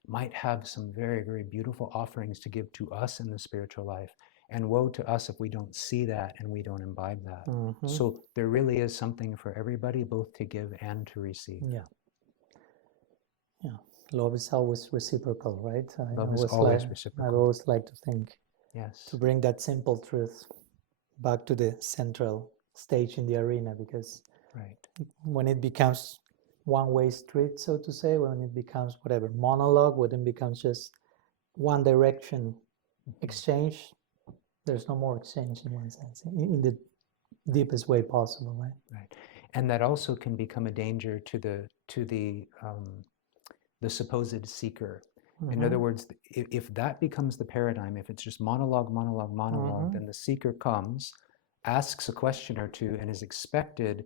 might have some very, very beautiful offerings to give to us in the spiritual life. And woe to us if we don't see that and we don't imbibe that. So there really is something for everybody, both to give and to receive. Yeah. Love is always reciprocal, right? Love is always reciprocal. I always like to think, yes, to bring that simple truth back to the central stage in the arena, because when it becomes one-way street, so to say, when it becomes whatever, monologue, when it becomes just one direction exchange, there's no more exchange in one sense, in the deepest way possible, right? Right, and that also can become a danger to the supposed seeker. In other words, if that becomes the paradigm, if it's just monologue, then the seeker comes, asks a question or two, and is expected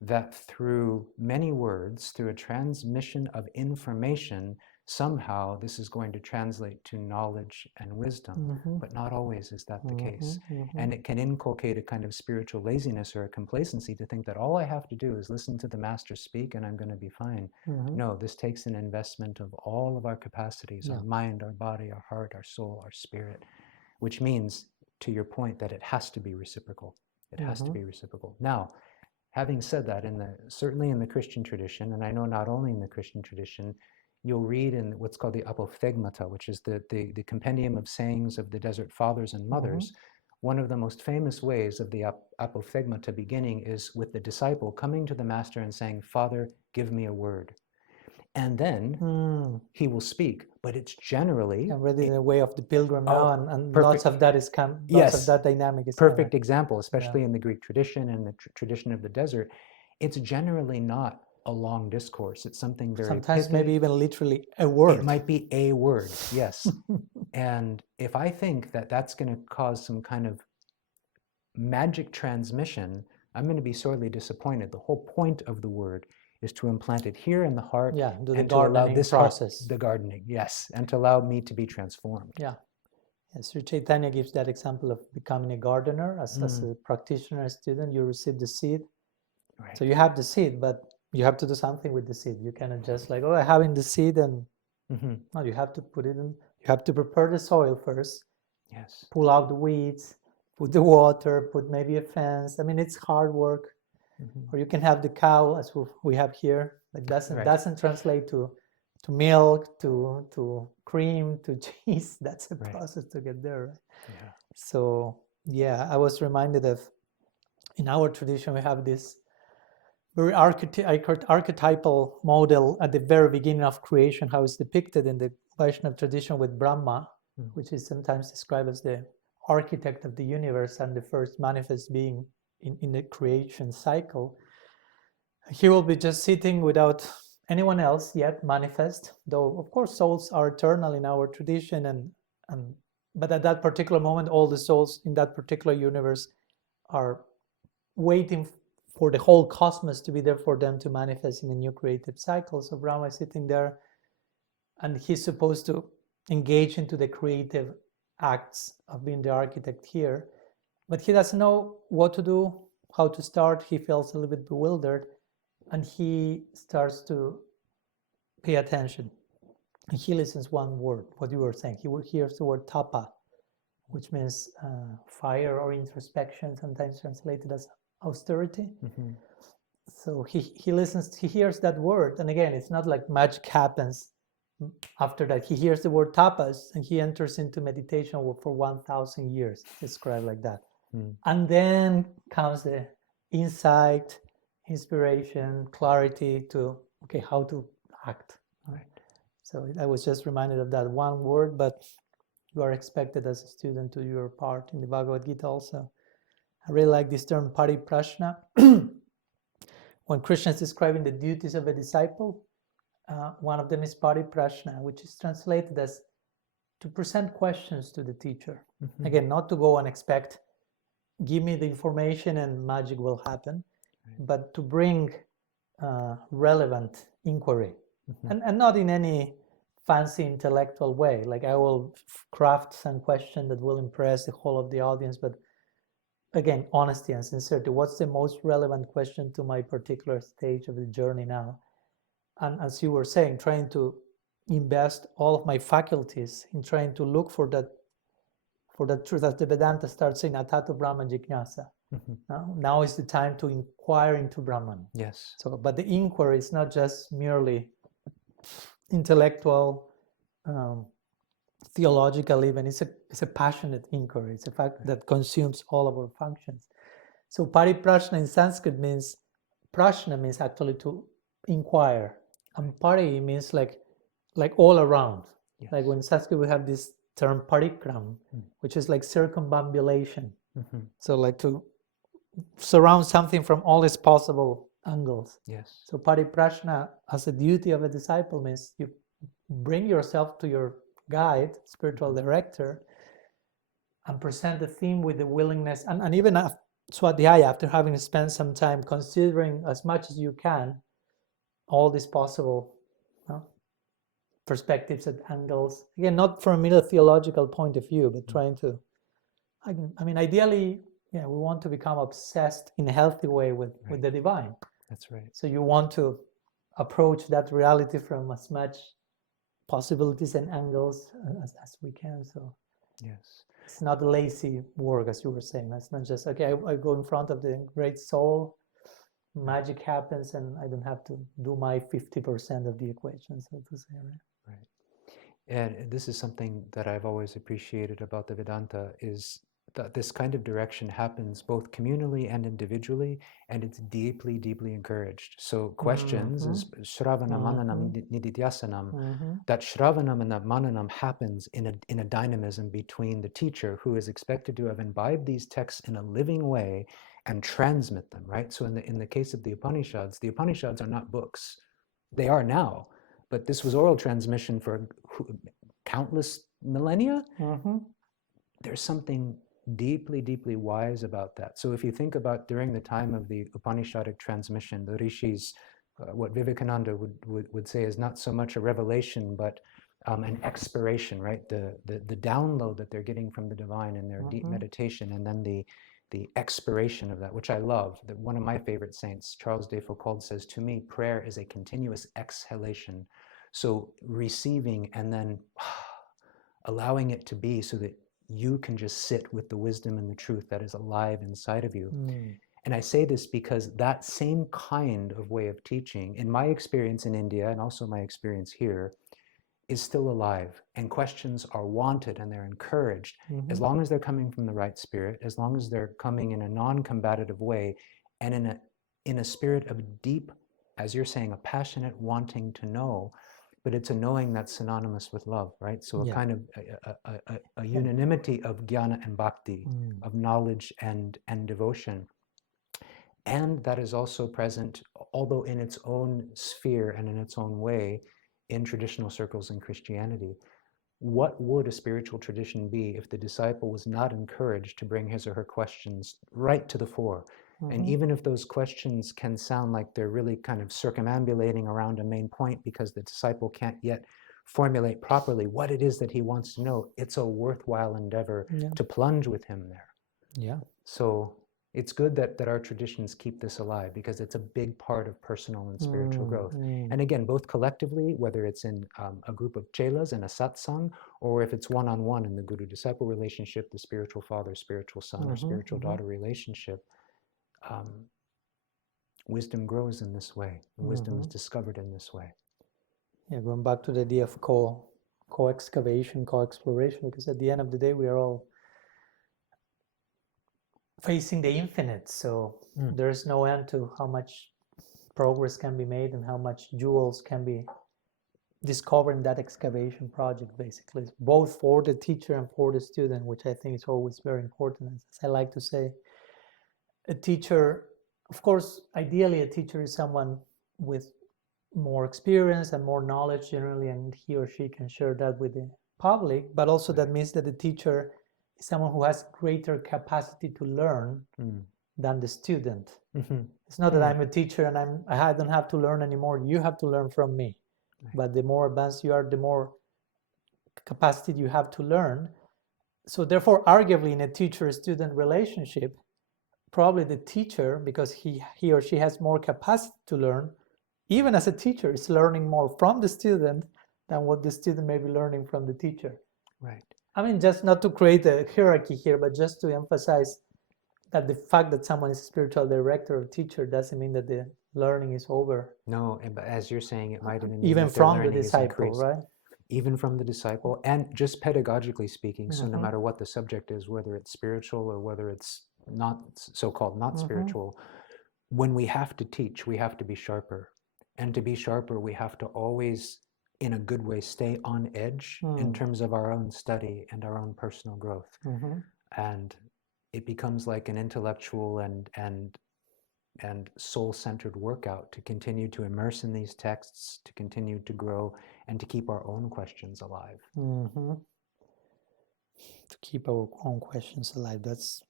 that through many words, through a transmission of information, somehow this is going to translate to knowledge and wisdom. But not always is that the case. And it can inculcate a kind of spiritual laziness or a complacency to think that all I have to do is listen to the master speak and I'm going to be fine. No, this takes an investment of all of our capacities, our mind, our body, our heart, our soul, our spirit, which means, to your point, that it has to be reciprocal. It has to be reciprocal. Now, having said that, certainly in the Christian tradition, and I know not only in the Christian tradition, you'll read in what's called the apophthegmata, which is the compendium of sayings of the Desert Fathers and Mothers. One of the most famous ways of the apophthegmata beginning is with the disciple coming to the master and saying, "Father, give me a word." And then he will speak, but it's generally... I'm ready the way of the pilgrim now, and lots of that is lots of that dynamic is perfect example, especially in the Greek tradition and the tradition of the desert. It's generally not a long discourse. It's something very sometimes pithy. Maybe even literally a word. It might be a word, yes. And if I think that that's going to cause some kind of magic transmission, I'm going to be sorely disappointed. The whole point of the word is to implant it here in the heart, do the and to allow this process. The gardening, yes, and to allow me to be transformed. Sri Chaitanya gives that example of becoming a gardener. As a practitioner, a student, you receive the seed. Right. So you have the seed, but you have to do something with the seed. You cannot just like, I have the seed, and no, you have to put it in. You have to prepare the soil first. Yes. Pull out the weeds, put the water, put maybe a fence. I mean, it's hard work. Or you can have the cow, as we have here. It doesn't translate to milk, to cream, to cheese. That's a process to get there. Right? Yeah. So I was reminded of, in our tradition, we have this very archetypal model at the very beginning of creation, how it's depicted in the Vaishnava tradition with Brahma, which is sometimes described as the architect of the universe and the first manifest being in the creation cycle. He will be just sitting without anyone else yet manifest, though of course souls are eternal in our tradition, but at that particular moment all the souls in that particular universe are waiting for the whole cosmos to be there for them to manifest in a new creative cycle. So Brahma is sitting there, and he's supposed to engage into the creative acts of being the architect here, but he doesn't know what to do, how to start. He feels a little bit bewildered, and he starts to pay attention. And he listens one word, what you were saying. He hears the word tapa, which means fire or introspection, sometimes translated as austerity. So he listens, he hears that word, and again, it's not like magic happens after that. He hears the word tapas and he enters into meditation for 1,000 years, described like that. And then comes the insight, inspiration, clarity to, okay, how to act. Right. So I was just reminded of that one word, but you are expected as a student to do your part in the Bhagavad Gita also. I really like this term pariprashna. When Krishna is describing the duties of a disciple, one of them is pariprashna, which is translated as to present questions to the teacher. Again, not to go and expect, give me the information and magic will happen, but to bring relevant inquiry. And not in any fancy intellectual way, like I will craft some question that will impress the whole of the audience, but again, honesty and sincerity. What's the most relevant question to my particular stage of the journey now? And as you were saying, trying to invest all of my faculties in trying to look for that truth, as the Vedanta starts saying, Atato Brahma Jignasa. Now is the time to inquire into Brahman. Yes. So, but the inquiry is not just merely intellectual, theological even. It's a passionate inquiry. It's a fact that consumes all of our functions. So pariprashna in Sanskrit means, prashna means actually to inquire, and pari means like all around. Yes. Like when in Sanskrit we have this term parikram, which is like circumambulation. So like to surround something from all its possible angles. Yes. So pariprashna as a duty of a disciple means you bring yourself to your guide, spiritual director, and present the theme with the willingness, and even swadhyaya, after having spent some time considering as much as you can all these possible perspectives and angles. Again, not from a mere theological point of view, but trying to, I mean, ideally, we want to become obsessed in a healthy way with the divine. That's right. So you want to approach that reality from as much possibilities and angles as we can. So yes, it's not lazy work, as you were saying. It's not just, okay, I go in front of the great soul, magic happens, and I don't have to do my 50% of the equation, so to say. Right. And this is something that I've always appreciated about the Vedanta, is that this kind of direction happens both communally and individually, and it's deeply, deeply encouraged. So questions is Shravana Mananam Nididhyasanam. That Shravanam and that Mananam happens in a dynamism between the teacher, who is expected to have imbibed these texts in a living way and transmit them, right? So in the case of the Upanishads are not books. They are now, but this was oral transmission for countless millennia. There's something deeply, deeply wise about that. So if you think about during the time of the Upanishadic transmission, the rishis, what Vivekananda would say is not so much a revelation, but an expiration, right? The download that they're getting from the divine in their deep meditation, and then the expiration of that, which I love. That one of my favorite saints, Charles de Foucauld, says, to me, prayer is a continuous exhalation. So receiving and then allowing it to be, so that you can just sit with the wisdom and the truth that is alive inside of you. And I say this because that same kind of way of teaching, in my experience in India and also my experience here, is still alive, and questions are wanted and they're encouraged, as long as they're coming from the right spirit, as long as they're coming in a non-combative way, and in a spirit of deep, as you're saying, a passionate wanting to know, but it's a knowing that's synonymous with love, right? So a kind of a unanimity of jnana and bhakti, of knowledge and devotion. And that is also present, although in its own sphere and in its own way, in traditional circles in Christianity. What would a spiritual tradition be if the disciple was not encouraged to bring his or her questions right to the fore? And even if those questions can sound like they're really kind of circumambulating around a main point because the disciple can't yet formulate properly what it is that he wants to know, it's a worthwhile endeavor to plunge with him there. So it's good that our traditions keep this alive, because it's a big part of personal and spiritual growth. And again, both collectively, whether it's in a group of chelas in a satsang, or if it's one-on-one in the guru-disciple relationship, the spiritual father, spiritual son, or spiritual daughter relationship, wisdom grows in this way. And wisdom is discovered in this way. Yeah, going back to the idea of co-excavation, co-exploration, because at the end of the day, we are all facing the infinite. So there's no end to how much progress can be made and how much jewels can be discovered in that excavation project, basically, both for the teacher and for the student, which I think is always very important. As I like to say, a teacher, of course, ideally a teacher is someone with more experience and more knowledge generally, and he or she can share that with the public, but also that means that the teacher is someone who has greater capacity to learn than the student. It's not that I'm a teacher and I don't have to learn anymore. You have to learn from me. But the more advanced you are, the more capacity you have to learn. So therefore, arguably in a teacher-student relationship, probably the teacher, because he or she has more capacity to learn, even as a teacher, is learning more from the student than what the student may be learning from the teacher. Right. I mean, just not to create a hierarchy here, but just to emphasize that the fact that someone is a spiritual director or teacher doesn't mean that the learning is over. No, and but as you're saying, it might mean even that their from the learning is disciple, increased. right? Even from the disciple, and just pedagogically speaking. So no matter what the subject is, whether it's spiritual or whether it's not so-called not spiritual, when we have to teach, we have to be sharper. And to be sharper, we have to always, in a good way, stay on edge in terms of our own study and our own personal growth. And it becomes like an intellectual and soul-centered workout to continue to immerse in these texts, to continue to grow, and to keep our own questions alive. To keep our own questions alive. That's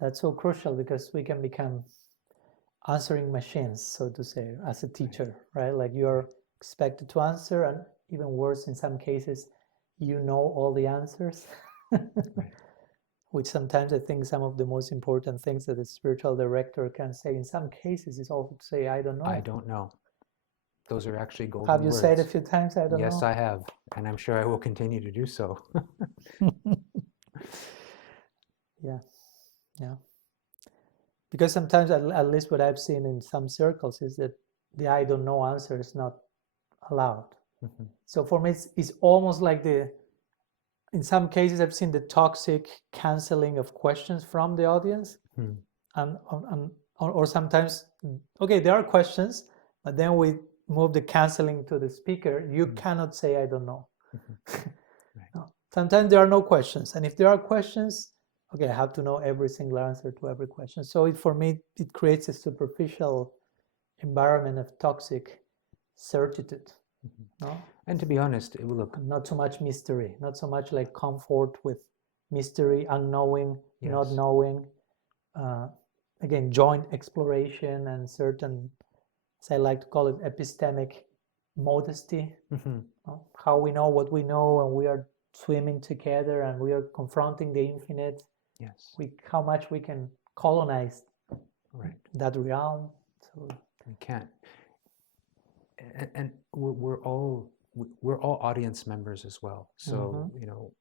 that's so crucial, because we can become answering machines, so to say, as a teacher, right? Like you're expected to answer, and even worse in some cases, you know all the answers. Which sometimes I think some of the most important things that a spiritual director can say in some cases is also to say, I don't know. I don't know. Those are actually golden Have you words. said a few times, I don't know? Yes, I have. And I'm sure I will continue to do so. Yeah. Because sometimes, at least what I've seen in some circles, is that the I don't know answer is not allowed. So for me, it's almost like in some cases, I've seen the toxic canceling of questions from the audience. Or sometimes, okay, there are questions, but then we move the canceling to the speaker. You cannot say, I don't know. No. Sometimes there are no questions. And if there are questions, okay, I have to know every single answer to every question. So for me, it creates a superficial environment of toxic certitude. No? And to be honest, it will look... Not so much mystery, not so much like comfort with mystery, unknowing, not knowing. Again, joint exploration and certain, as I like to call it, epistemic modesty. How we know what we know, and we are swimming together, and we are confronting the infinite. How much we can colonize that realm. So we can't. And we're all audience members as well. So you know,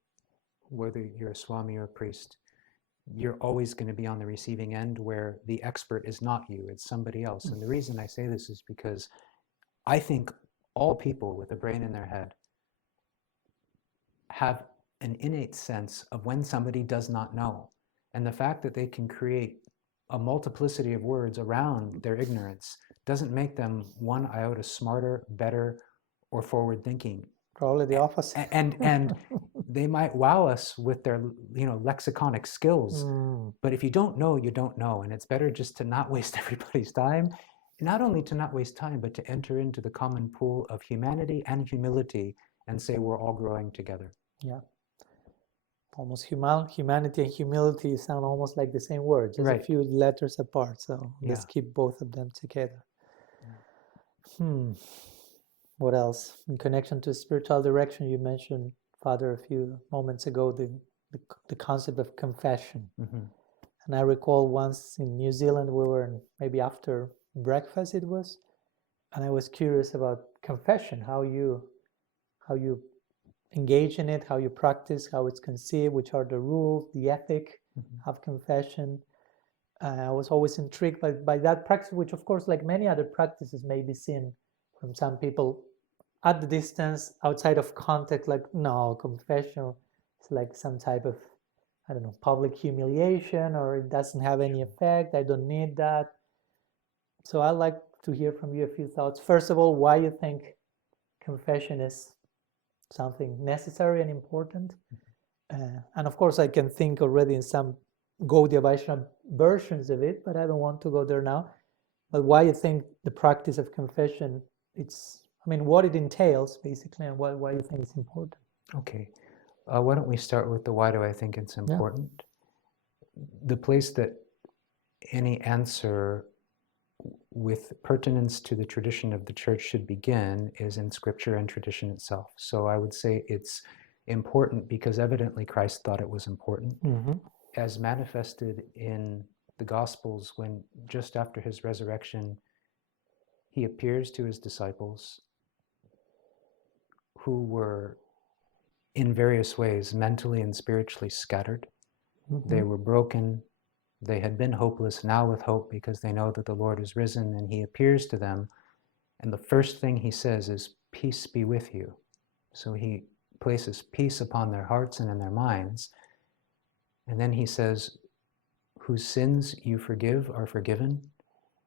whether you're a Swami or a priest, you're always going to be on the receiving end, where the expert is not you, it's somebody else. And the reason I say this is because I think all people with a brain in their head have an innate sense of when somebody does not know. And the fact that they can create a multiplicity of words around their ignorance doesn't make them one iota smarter, better, or forward-thinking. Probably the opposite. And they might wow us with their, you know, lexiconic skills. But if you don't know, you don't know. And it's better just to not waste everybody's time. Not only to not waste time, but to enter into the common pool of humanity and humility and say we're all growing together. Yeah. Almost humanity and humility sound almost like the same word, just a few letters apart. So let's keep both of them together. What else? In connection to spiritual direction, you mentioned, Father, a few moments ago, the the concept of confession. Mm-hmm. And I recall once in New Zealand, we were maybe after breakfast it was, and I was curious about confession, how you engage in it, how you practice, how it's conceived, which are the rules, the ethic of confession. I was always intrigued by that practice, which of course, like many other practices, may be seen from some people at the distance, outside of context, like, no, confession is like some type of, I don't know, public humiliation, or it doesn't have any effect, I don't need that. So I'd like to hear from you a few thoughts. First of all, why you think confession is something necessary and important. And of course, I can think already in some Gaudiya Vaishnava versions of it, but I don't want to go there now. But why you think the practice of confession, what it entails, basically, and why you think it's important. Okay. Why don't we start with the why do I think it's important? Yeah. The place that any answer with pertinence to the tradition of the church should begin is in scripture and tradition itself. So I would say it's important because evidently Christ thought it was important, as manifested in the Gospels, when just after his resurrection, he appears to his disciples who were in various ways mentally and spiritually scattered. They were broken. They had been hopeless, now with hope, because they know that the Lord is risen, and he appears to them. And the first thing he says is, peace be with you. So he places peace upon their hearts and in their minds. And then he says, whose sins you forgive are forgiven,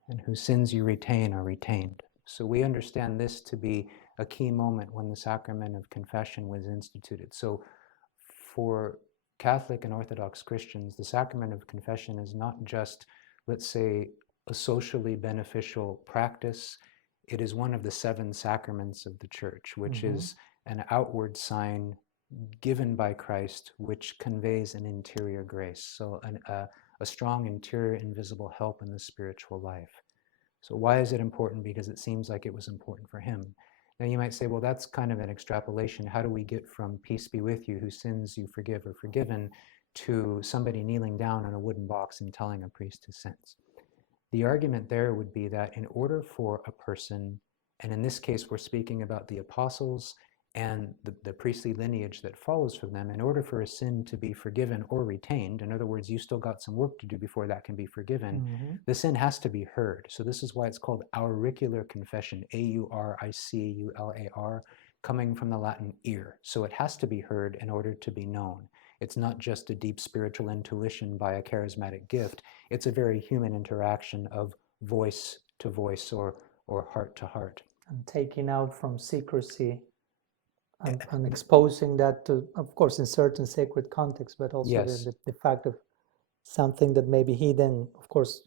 and whose sins you retain are retained. So we understand this to be a key moment when the sacrament of confession was instituted. So for Catholic and Orthodox Christians, the sacrament of confession is not just, let's say, a socially beneficial practice. It is one of the 7 sacraments of the Church, which is an outward sign given by Christ, which conveys an interior grace. So a strong interior invisible help in the spiritual life. So why is it important? Because it seems like it was important for him. Now you might say, well, that's kind of an extrapolation. How do we get from peace be with you, whose sins you forgive are forgiven, to somebody kneeling down on a wooden box and telling a priest his sins? The argument there would be that in order for a person, and in this case we're speaking about the apostles and the priestly lineage that follows from them, in order for a sin to be forgiven or retained, in other words, you still got some work to do before that can be forgiven, the sin has to be heard. So this is why it's called auricular confession, A-U-R-I-C-U-L-A-R, coming from the Latin ear. So it has to be heard in order to be known. It's not just a deep spiritual intuition by a charismatic gift. It's a very human interaction of voice to voice or heart to heart. And taking out from secrecy and exposing that to, of course, in certain sacred contexts, but also the fact of something that may be hidden, of course,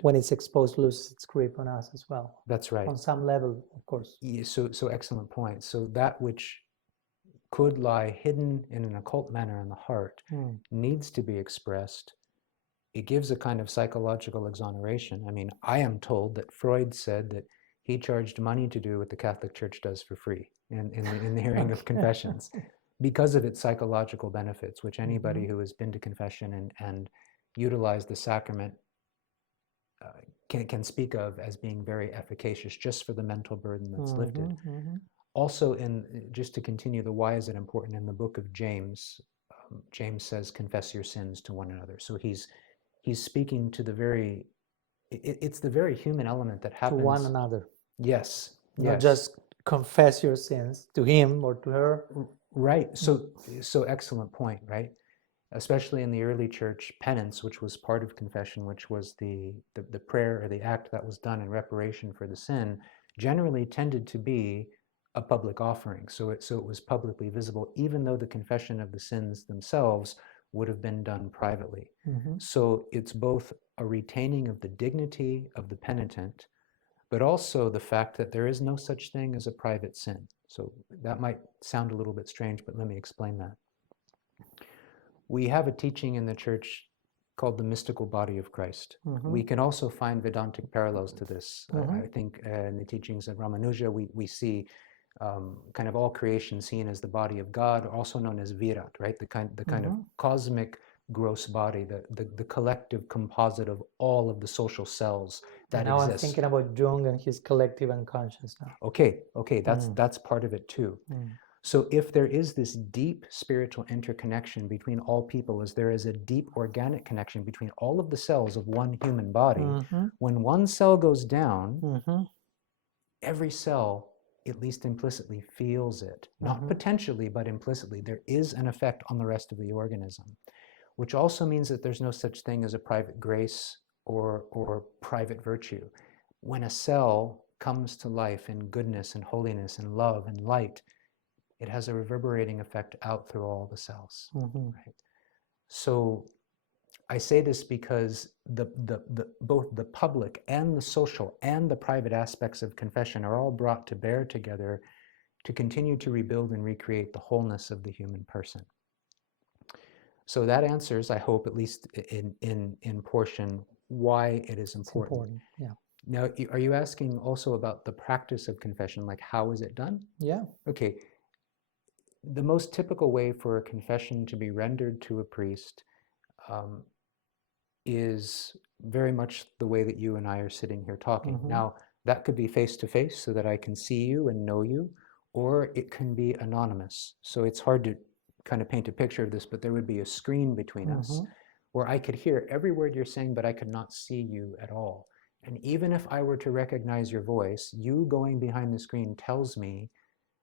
when it's exposed, loses its grip on us as well. That's right. On some level, of course. Yeah, so excellent point. So that which could lie hidden in an occult manner in the heart needs to be expressed. It gives a kind of psychological exoneration. I mean, I am told that Freud said that he charged money to do what the Catholic Church does for free in the hearing of confessions because of its psychological benefits, which anybody who has been to confession and utilized the sacrament can speak of as being very efficacious just for the mental burden that's lifted. Also, just to continue the why is it important, in the book of James, James says, confess your sins to one another. So he's speaking to it's the very human element that happens. To one another. Yes. Not just confess your sins to him or to her. Right. So excellent point, right? Especially in the early church, penance, which was part of confession, which was the prayer or the act that was done in reparation for the sin, generally tended to be a public offering. So it was publicly visible, even though the confession of the sins themselves would have been done privately. So it's both a retaining of the dignity of the penitent, but also the fact that there is no such thing as a private sin. So that might sound a little bit strange, but let me explain that. We have a teaching in the church called the mystical body of Christ. We can also find Vedantic parallels to this. I think in the teachings of Ramanuja, we see kind of all creation seen as the body of God, also known as Virat, right? The kind of cosmic gross body, the collective composite of all of the social cells that now exist. I'm thinking about Jung and his collective unconscious now. Okay, that's part of it too. So if there is this deep spiritual interconnection between all people, as there is a deep organic connection between all of the cells of one human body, when one cell goes down, every cell, at least implicitly, feels it. Not potentially, but implicitly. There is an effect on the rest of the organism, which also means that there's no such thing as a private grace or private virtue. When a cell comes to life in goodness and holiness and love and light, it has a reverberating effect out through all the cells. Right? So I say this because both the public and the social and the private aspects of confession are all brought to bear together to continue to rebuild and recreate the wholeness of the human person. So that answers, I hope, at least in portion, why it is important. It's important, yeah. Now, are you asking also about the practice of confession, like how is it done? Yeah. Okay. The most typical way for a confession to be rendered to a priest is very much the way that you and I are sitting here talking. Now, that could be face-to-face so that I can see you and know you, or it can be anonymous. So it's hard to kind of paint a picture of this, but there would be a screen between us where I could hear every word you're saying, but I could not see you at all. And even if I were to recognize your voice, you going behind the screen tells me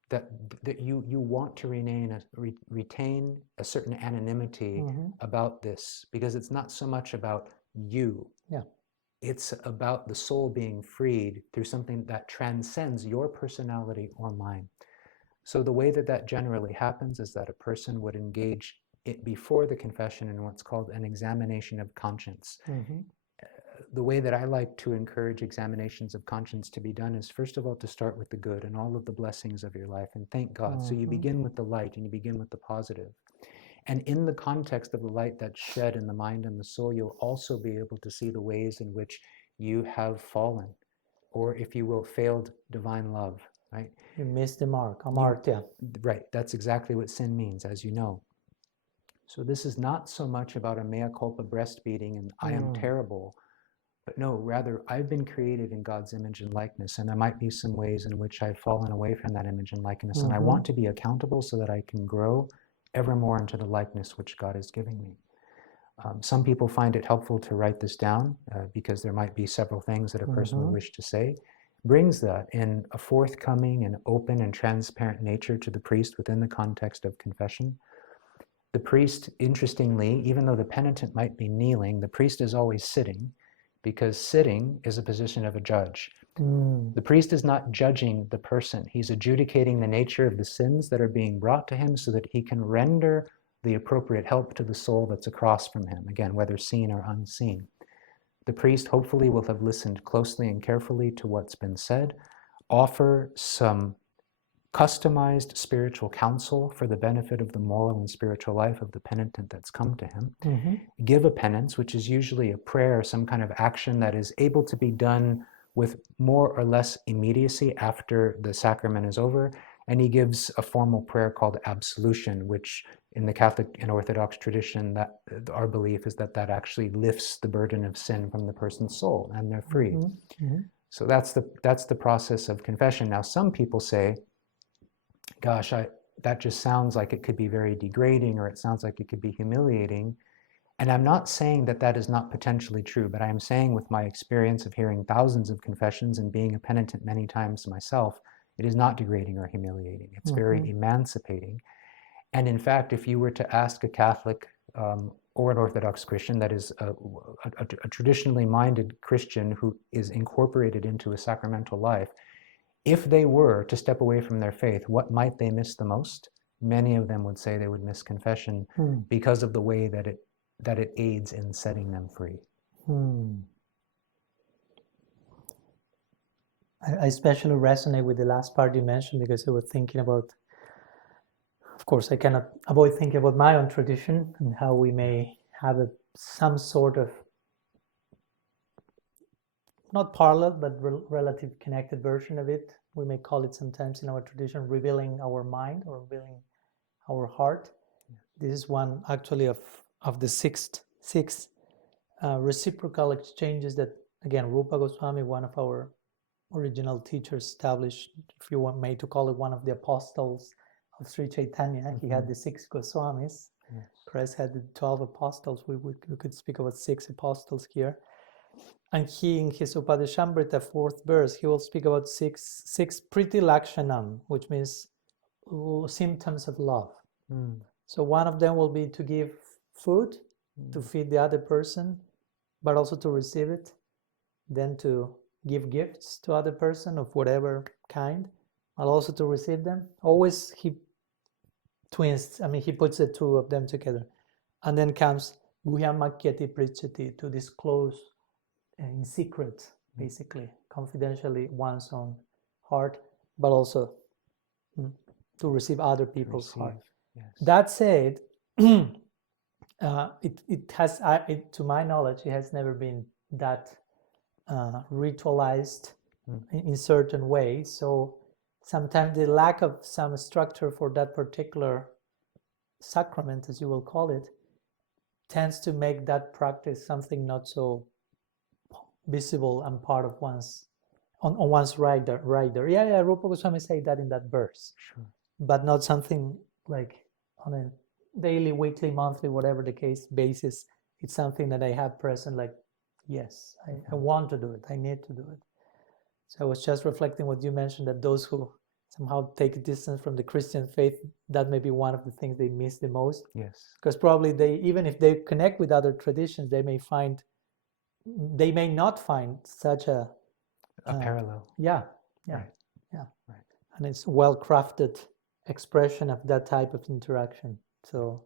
that you want to retain a certain anonymity about this, because it's not so much about you. Yeah. It's about the soul being freed through something that transcends your personality or mine. So the way that generally happens is that a person would engage it before the confession in what's called an examination of conscience. The way that I like to encourage examinations of conscience to be done is, first of all, to start with the good and all of the blessings of your life and thank God. So you begin with the light and you begin with the positive. And in the context of the light that's shed in the mind and the soul, you'll also be able to see the ways in which you have fallen, or, if you will, failed divine love, right? You missed the mark, amartya. Right, that's exactly what sin means, as you know. So this is not so much about a mea culpa breastbeating and I am terrible, but no, rather, I've been created in God's image and likeness, and there might be some ways in which I've fallen away from that image and likeness, and I want to be accountable so that I can grow ever more into the likeness which God is giving me. Some people find it helpful to write this down because there might be several things that a person would wish to say. Brings that in a forthcoming and open and transparent nature to the priest within the context of confession. The priest, interestingly, even though the penitent might be kneeling, the priest is always sitting, because sitting is a position of a judge. The priest is not judging the person. He's adjudicating the nature of the sins that are being brought to him so that he can render the appropriate help to the soul that's across from him, again, whether seen or unseen. The priest hopefully will have listened closely and carefully to what's been said, offer some customized spiritual counsel for the benefit of the moral and spiritual life of the penitent that's come to him, give a penance, which is usually a prayer, some kind of action that is able to be done with more or less immediacy after the sacrament is over, and he gives a formal prayer called absolution, which in the Catholic and Orthodox tradition, that our belief is that actually lifts the burden of sin from the person's soul, and they're free. So that's the process of confession. Now, some people say, gosh, that just sounds like it could be very degrading, or it sounds like it could be humiliating. And I'm not saying that is not potentially true, but I am saying, with my experience of hearing thousands of confessions and being a penitent many times myself, it is not degrading or humiliating. It's very emancipating. And in fact, if you were to ask a Catholic or an Orthodox Christian, that is a traditionally minded Christian who is incorporated into a sacramental life, if they were to step away from their faith, what might they miss the most? Many of them would say they would miss confession because of the way that it aids in setting them free. I especially resonate with the last part you mentioned, because I was thinking about, of course, I cannot avoid thinking about my own tradition and how we may have some sort of, not parallel, but relative connected version of it, we may call it sometimes in our tradition, revealing our mind or revealing our heart. This is one actually of the six reciprocal exchanges that, again, Rupa Goswami, one of our original teachers, established, if you want me to call it one of the apostles of Sri Chaitanya. He had the 6 Goswamis. Yes. Christ had the 12 apostles. We could speak about 6 apostles here. And he, in his Upadeshamrita 4th verse, he will speak about six priti lakshanam, which means symptoms of love. So one of them will be to give food, to feed the other person, but also to receive it. Then to give gifts to other person of whatever kind, and also to receive them. Always he puts the 2 of them together. And then comes Guhyamakyati Prichati, to disclose in secret, basically, confidentially, one's own heart, but also to receive other people's heart. Yes. That said, it has, to my knowledge, it has never been that ritualized in certain ways. So sometimes the lack of some structure for that particular sacrament, as you will call it, tends to make that practice something not so visible and part of one's rider. Yeah, Rupa Goswami say that in that verse. Sure. But not something like on a daily, weekly, monthly, whatever the case basis. It's something that I have present, like, yes, I want to do it. I need to do it. So I was just reflecting what you mentioned, that those who somehow take a distance from the Christian faith, that may be one of the things they miss the most. Yes. Because probably even if they connect with other traditions, they may not find such a parallel. Yeah. Right. Yeah. Right. And it's well-crafted expression of that type of interaction. So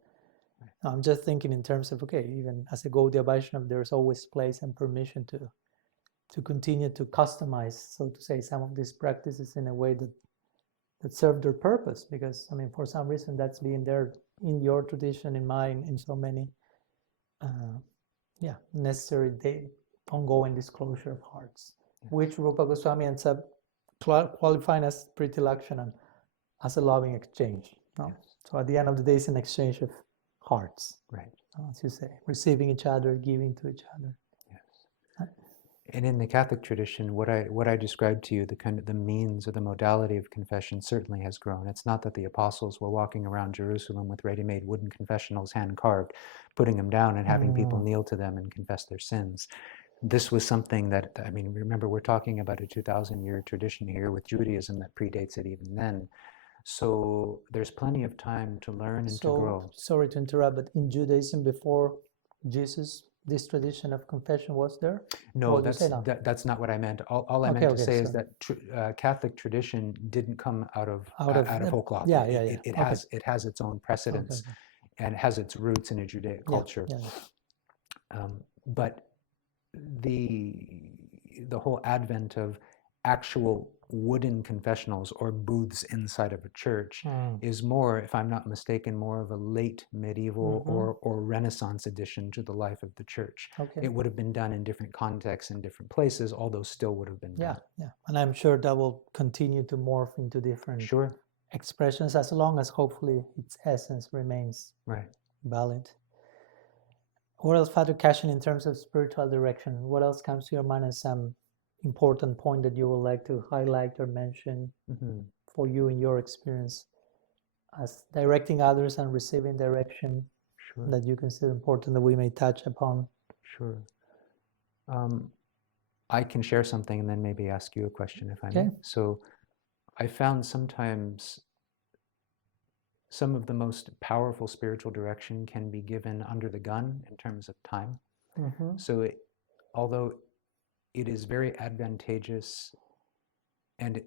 I'm just thinking in terms of, okay, even as a Gaudiya Vaishnava, there's always place and permission to continue to customize, so to say, some of these practices in a way that serve their purpose. Because, for some reason, that's been there in your tradition, in mine, in so many necessary ongoing disclosure of hearts, which Rupa Goswami ends up qualifying as Priti Lakshanam, as a loving exchange. No? Yes. So at the end of the day, it's an exchange of hearts. Right. As you say, receiving each other, giving to each other. Yes. And in the Catholic tradition, what I described to you, the means or the modality of confession certainly has grown. It's not that the apostles were walking around Jerusalem with ready-made wooden confessionals, hand-carved, putting them down and having people kneel to them and confess their sins. This was something that, remember, we're talking about a 2,000-year tradition here with Judaism that predates it even then. So there's plenty of time to learn and to grow. Sorry to interrupt, but in Judaism before Jesus, this tradition of confession was there? No, that's not what I meant. All I meant to say is that Catholic tradition didn't come out of whole cloth. It has its own precedents and has its roots in a Judaic culture. But the whole advent of actual wooden confessionals or booths inside of a church is more, if I'm not mistaken, more of a late medieval or Renaissance addition to the life of the church. It would have been done in different contexts in different places, although still would have been done. And I'm sure that will continue to morph into different expressions, as long as hopefully its essence remains valid. What else, Father Cassian, in terms of spiritual direction? What else comes to your mind as some important point that you would like to highlight or mention for you in your experience as directing others and receiving direction that you consider important that we may touch upon? Sure. I can share something and then maybe ask you a question if I may. So I found sometimes some of the most powerful spiritual direction can be given under the gun in terms of time. So although it is very advantageous and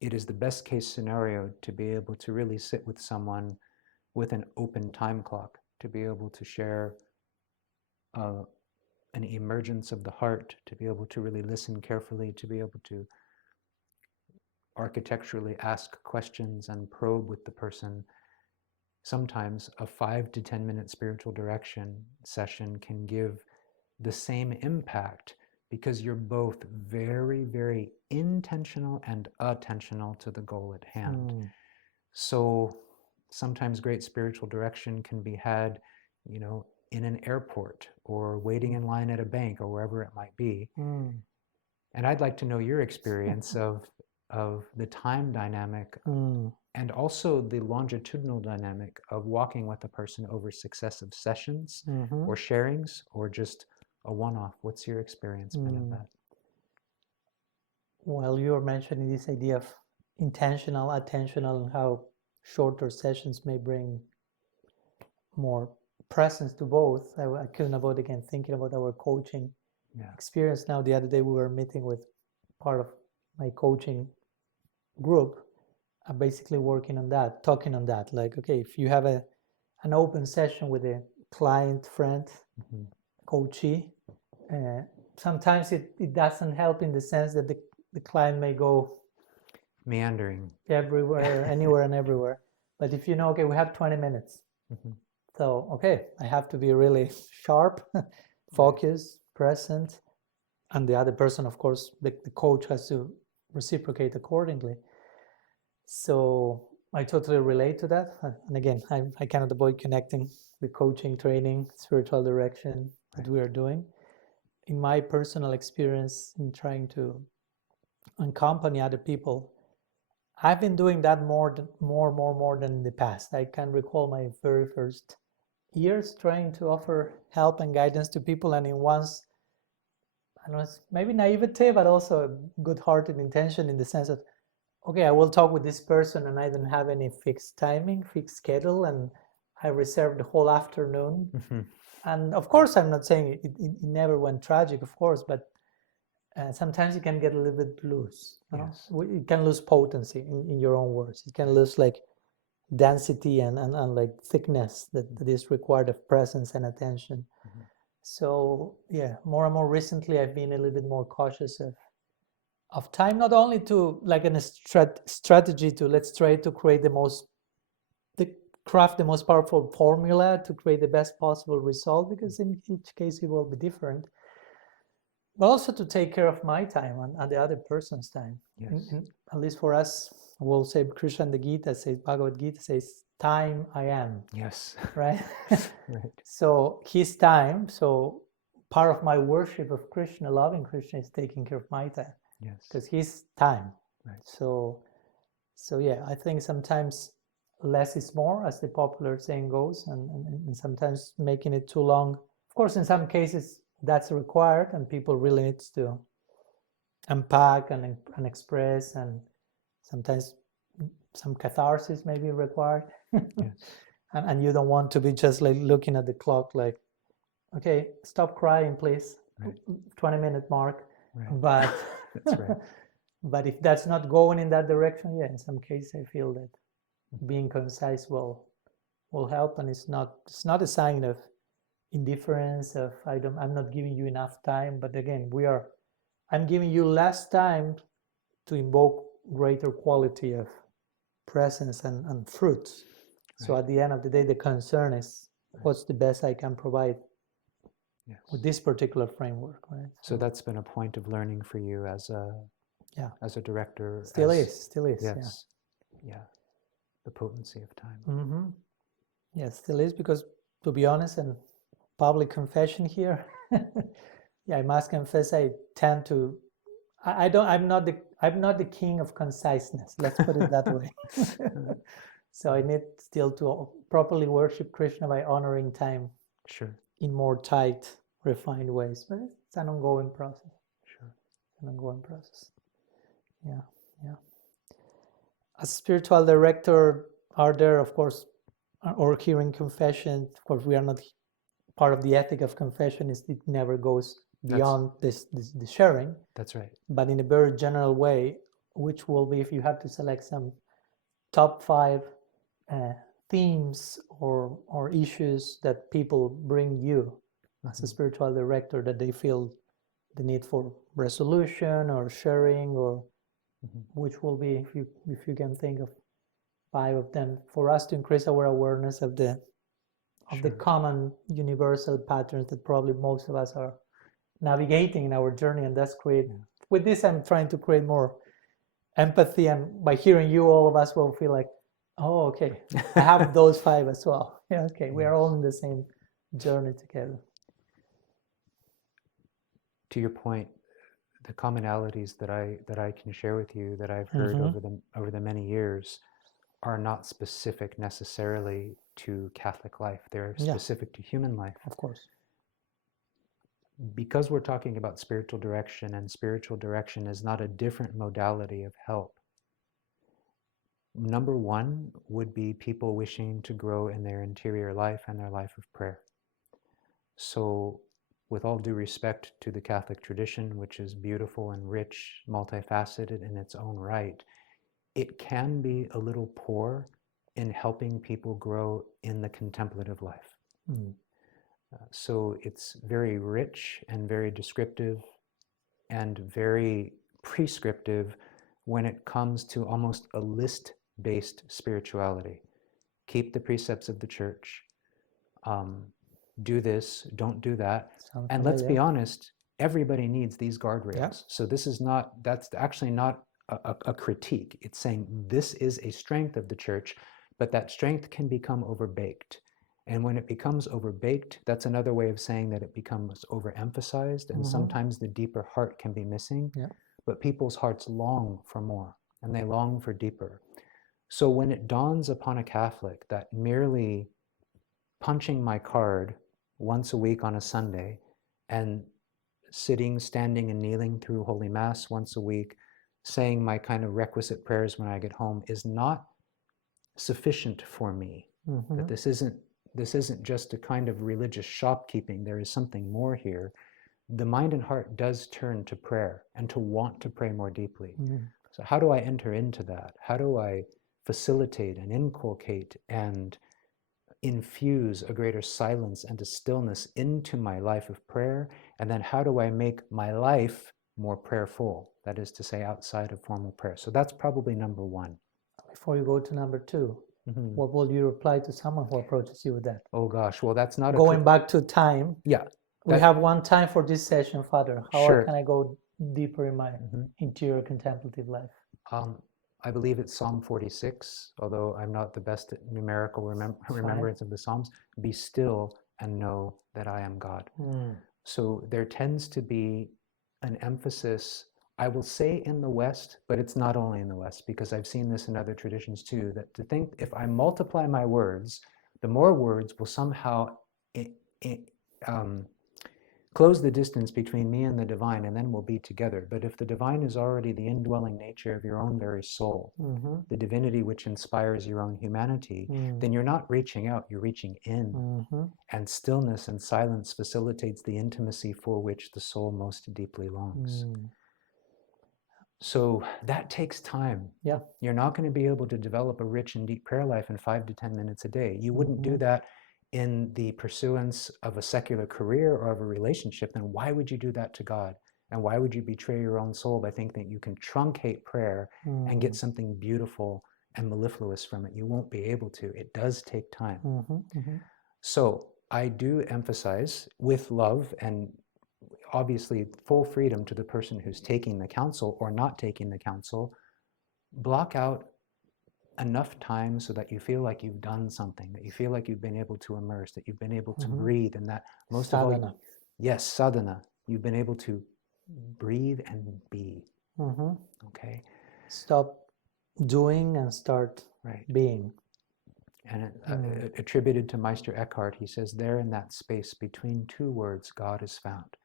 it is the best case scenario to be able to really sit with someone with an open time clock, to be able to share an emergence of the heart, to be able to really listen carefully, to be able to architecturally ask questions and probe with the person. Sometimes a 5 to 10 minute spiritual direction session can give the same impact because you're both very, very intentional and attentional to the goal at hand. So sometimes great spiritual direction can be had, in an airport or waiting in line at a bank or wherever it might be. And I'd like to know your experience of the time dynamic and also the longitudinal dynamic of walking with a person over successive sessions or sharings or just a one-off. What's your experience been of that? Well, you were mentioning this idea of intentional, attentional, and how shorter sessions may bring more presence to both. I couldn't avoid again thinking about our coaching experience. Now, the other day we were meeting with part of my coaching group, basically working on that, talking on that. Like, okay, if you have an open session with a client, friend, coachee, sometimes it doesn't help in the sense that the client may go meandering everywhere, anywhere and everywhere. But if you know, okay, we have 20 minutes. So, okay, I have to be really sharp, focused, present. And the other person, of course, the coach has to reciprocate accordingly. So I totally relate to that. And again, I cannot avoid connecting the coaching, training, spiritual direction that we are doing. In my personal experience in trying to accompany other people, I've been doing that more than in the past. I can recall my very first years trying to offer help and guidance to people, and in once, I don't know, maybe naivete, but also a good-hearted intention in the sense that, okay, I will talk with this person and I don't have any fixed timing, fixed schedule, and I reserve the whole afternoon. And of course, I'm not saying it never went tragic, of course, but sometimes you can get a little bit loose. You can lose potency in your own words. You can lose like density and like thickness that is required of presence and attention. So yeah, more and more recently, I've been a little bit more cautious of time, not only to like a strategy to let's try to create craft the most powerful formula to create the best possible result, because in each case it will be different, but also to take care of my time and the other person's time. At least for us, we'll say Krishna in the Gita says, Bhagavad Gita says, time I am. Yes. Right? So his time, so part of my worship of Krishna, loving Krishna, is taking care of my time. Because his time. So yeah, I think sometimes less is more, as the popular saying goes, and sometimes making it too long. Of course, in some cases that's required, and people really need to unpack and express, and sometimes some catharsis may be required. And you don't want to be just like looking at the clock like, okay, stop crying, please. 20-minute mark. But that's right. But if that's not going in that direction, in some cases I feel that being concise will help, and it's not a sign of indifference, of I'm not giving you enough time, but again, I'm giving you less time to invoke greater quality of presence and fruits. So at the end of the day, the concern is what's the best I can provide with this particular framework, right? So that's been a point of learning for you as a director. Still is. Yes. Yeah. The potency of time. Mm-hmm. Yes, still is, because to be honest, and public confession here, I must confess I tend to. I'm not the king of conciseness. Let's put it that way. So I need still to properly worship Krishna by honoring time. In more tight, refined ways, but it's an ongoing process. An ongoing process. Yeah. As spiritual director, are there, of course, or hearing confession, of course, we are not part of the ethic of confession. Is it never goes beyond the sharing. That's right. But in a very general way, which will be, if you have to select some top 5 themes or issues that people bring you as a spiritual director, that they feel the need for resolution or sharing, or which will be, if you can think of 5 of them, for us to increase our awareness of the common universal patterns that probably most of us are navigating in our journey, and that's great. With this, I'm trying to create more empathy, and by hearing you, all of us will feel like, oh, okay, I have those 5 as well. Yeah, okay, we are all in the same journey together. To your point, the commonalities that I can share with you that I've heard over the many years are not specific necessarily to Catholic life. They're specific to human life. Of course. Because we're talking about spiritual direction, and spiritual direction is not a different modality of help. Number one would be people wishing to grow in their interior life and their life of prayer. So, with all due respect to the Catholic tradition, which is beautiful and rich, multifaceted in its own right, it can be a little poor in helping people grow in the contemplative life. So it's very rich and very descriptive and very prescriptive when it comes to almost a list-based spirituality. Keep the precepts of the church. Do this, don't do that. And let's be honest, everybody needs these guardrails. Yeah. So that's actually not a critique. It's saying this is a strength of the church, but that strength can become overbaked. And when it becomes overbaked, that's another way of saying that it becomes overemphasized, and sometimes the deeper heart can be missing. Yeah. But people's hearts long for more, and they long for deeper. So when it dawns upon a Catholic that merely punching my card once a week on a Sunday and sitting, standing, and kneeling through Holy Mass once a week, saying my kind of requisite prayers when I get home is not sufficient for me, that this isn't just a kind of religious shopkeeping, there is something more here. The mind and heart does turn to prayer and to want to pray more deeply. So how do I enter into that? How do I facilitate and inculcate and infuse a greater silence and a stillness into my life of prayer? And then how do I make my life more prayerful? That is to say, outside of formal prayer. So that's probably number one. Before you go to number two, what will you reply to someone who approaches you with that? Oh gosh, well that's not going back to time. Yeah. We have one time for this session, Father. How can I go deeper in my interior contemplative life? I believe it's Psalm 46, although I'm not the best at numerical remembrance of the Psalms. Be still and know that I am God. So there tends to be an emphasis, I will say in the West, but it's not only in the West, because I've seen this in other traditions too, that to think if I multiply my words, the more words will somehow close the distance between me and the divine, and then we'll be together. But if the divine is already the indwelling nature of your own very soul, the divinity which inspires your own humanity, then you're not reaching out, you're reaching in. And stillness and silence facilitates the intimacy for which the soul most deeply longs. So that takes time. Yeah. You're not going to be able to develop a rich and deep prayer life in 5 to 10 minutes a day. You wouldn't do that in the pursuance of a secular career or of a relationship. Then why would you do that to God? And why would you betray your own soul by thinking that you can truncate prayer and get something beautiful and mellifluous from it? You won't be able to. It does take time. So I do emphasize, with love and obviously full freedom to the person who's taking the counsel or not taking the counsel, block out enough time so that you feel like you've done something, that you feel like you've been able to immerse, that you've been able to breathe, and that most sadhana. Of all, yes, sadhana, you've been able to breathe and be. Okay? Stop doing and start being. And attributed to Meister Eckhart, he says, there in that space between two words, God is found.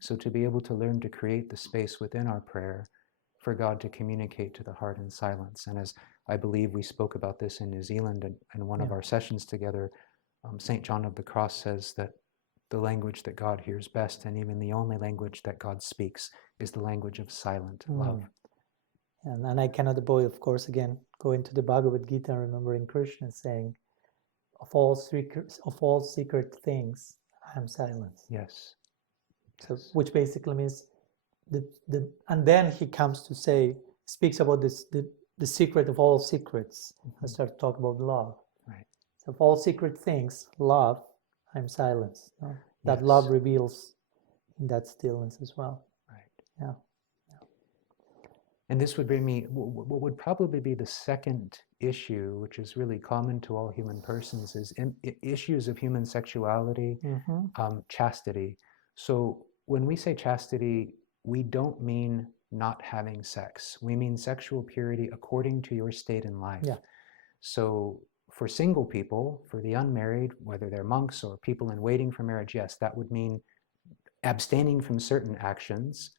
So to be able to learn to create the space within our prayer for God to communicate to the heart in silence. And as I believe we spoke about this in New Zealand in one of our sessions together, St. John of the Cross says that the language that God hears best, and even the only language that God speaks, is the language of silent love. And I cannot avoid, of course, again, go into the Bhagavad Gita, remembering Krishna saying, of all secret things, I am silence. Yes. So, which basically means, and then he comes to say, speaks about this, the secret of all secrets, and start to talk about love. Right. So of all secret things, love, I'm silence. No? That love reveals that stillness as well. Right. Yeah. And this would bring me, what would probably be the second issue, which is really common to all human persons, is issues of human sexuality, chastity. So when we say chastity, we don't mean not having sex. We mean sexual purity according to your state in life. Yeah. So for single people, for the unmarried, whether they're monks or people in waiting for marriage, yes, that would mean abstaining from certain actions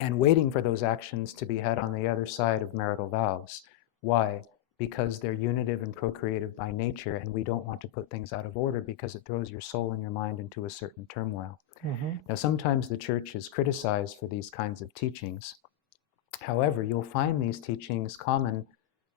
and waiting for those actions to be had on the other side of marital vows. Why? Because they're unitive and procreative by nature, and we don't want to put things out of order because it throws your soul and your mind into a certain turmoil. Now, sometimes the church is criticized for these kinds of teachings. However, you'll find these teachings common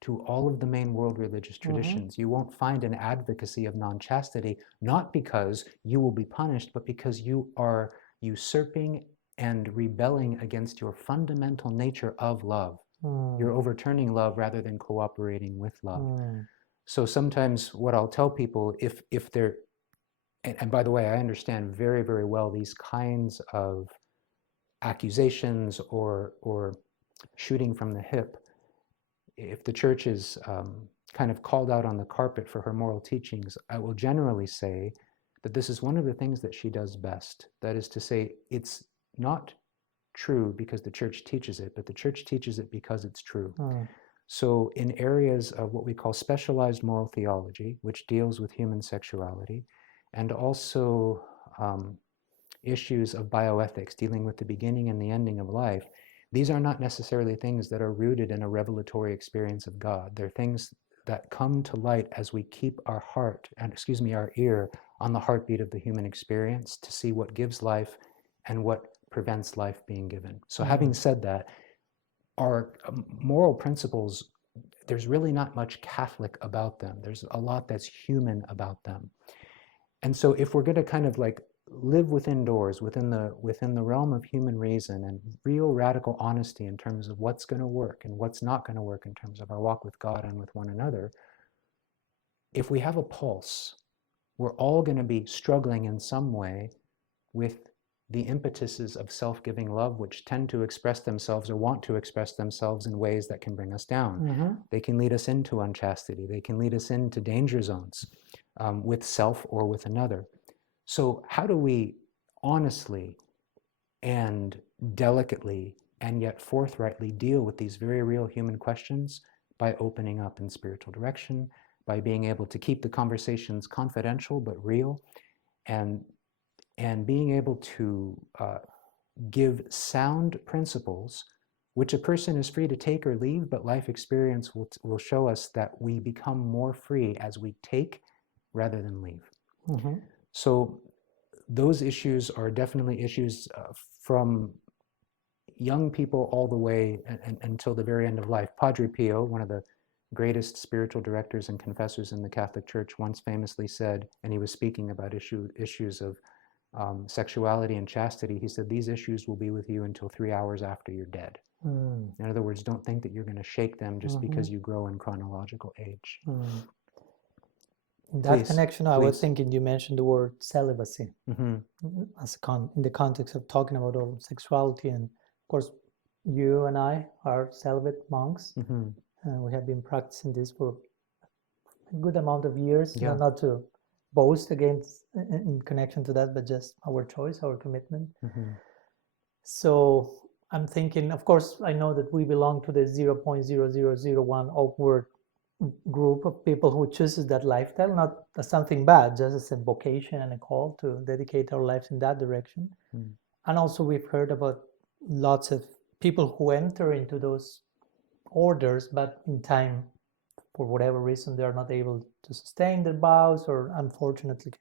to all of the main world religious traditions. You won't find an advocacy of non-chastity, not because you will be punished, but because you are usurping and rebelling against your fundamental nature of love. You're overturning love rather than cooperating with love. So sometimes what I'll tell people, if they're, and by the way, I understand very, very well these kinds of accusations or shooting from the hip. If the church is kind of called out on the carpet for her moral teachings, I will generally say that this is one of the things that she does best. That is to say, it's not true because the church teaches it, but the church teaches it because it's true. So in areas of what we call specialized moral theology, which deals with human sexuality, and also issues of bioethics, dealing with the beginning and the ending of life, these are not necessarily things that are rooted in a revelatory experience of God. They're things that come to light as we keep our heart, and our ear on the heartbeat of the human experience to see what gives life and what prevents life being given. So having said that, our moral principles, there's really not much Catholic about them. There's a lot that's human about them. And so if we're going to kind of like live within doors, within the realm of human reason and real radical honesty in terms of what's going to work and what's not going to work in terms of our walk with God and with one another, if we have a pulse, we're all going to be struggling in some way with the impetuses of self-giving love, which tend to express themselves or want to express themselves in ways that can bring us down. They can lead us into unchastity. They can lead us into danger zones with self or with another. So how do we honestly and delicately and yet forthrightly deal with these very real human questions? By opening up in spiritual direction, by being able to keep the conversations confidential but real, and being able to give sound principles which a person is free to take or leave, but life experience will show us that we become more free as we take rather than leave. So those issues are definitely issues from young people all the way until the very end of life. Padre Pio, one of the greatest spiritual directors and confessors in the Catholic Church, once famously said, and he was speaking about issues of sexuality and chastity, he said, these issues will be with you until 3 hours after you're dead. In other words, don't think that you're going to shake them just because you grow in chronological age. In that connection, I was thinking you mentioned the word celibacy as in the context of talking about all sexuality. And of course, you and I are celibate monks, and we have been practicing this for a good amount of years. Not to boast against in connection to that, but just our choice, our commitment. So I'm thinking, of course, I know that we belong to the 0.0001 awkward group of people who chooses that lifestyle, not as something bad, just as a vocation and a call to dedicate our lives in that direction. And also we've heard about lots of people who enter into those orders, but in time, for whatever reason, they are not able to sustain their vows, or unfortunately,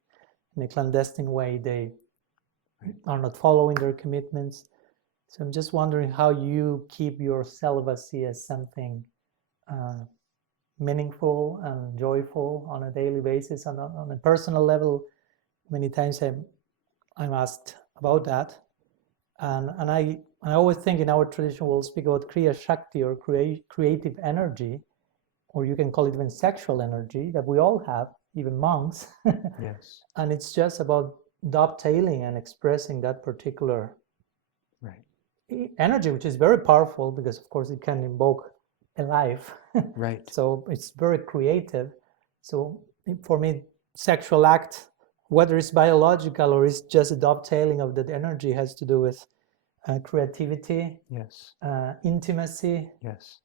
in a clandestine way, they are not following their commitments. So I'm just wondering how you keep your celibacy as something meaningful and joyful on a daily basis, and on a personal level. Many times I'm asked about that, and I always think in our tradition we'll speak about Kriya Shakti, or creative energy, or you can call it even sexual energy, that we all have, even monks. Yes. And it's just about dovetailing and expressing that particular Right. energy, which is very powerful because, of course, it can invoke a life. Right. So it's very creative. So for me, sexual act, whether it's biological or it's just a dovetailing of that energy, has to do with creativity, Yes. Intimacy, Yes.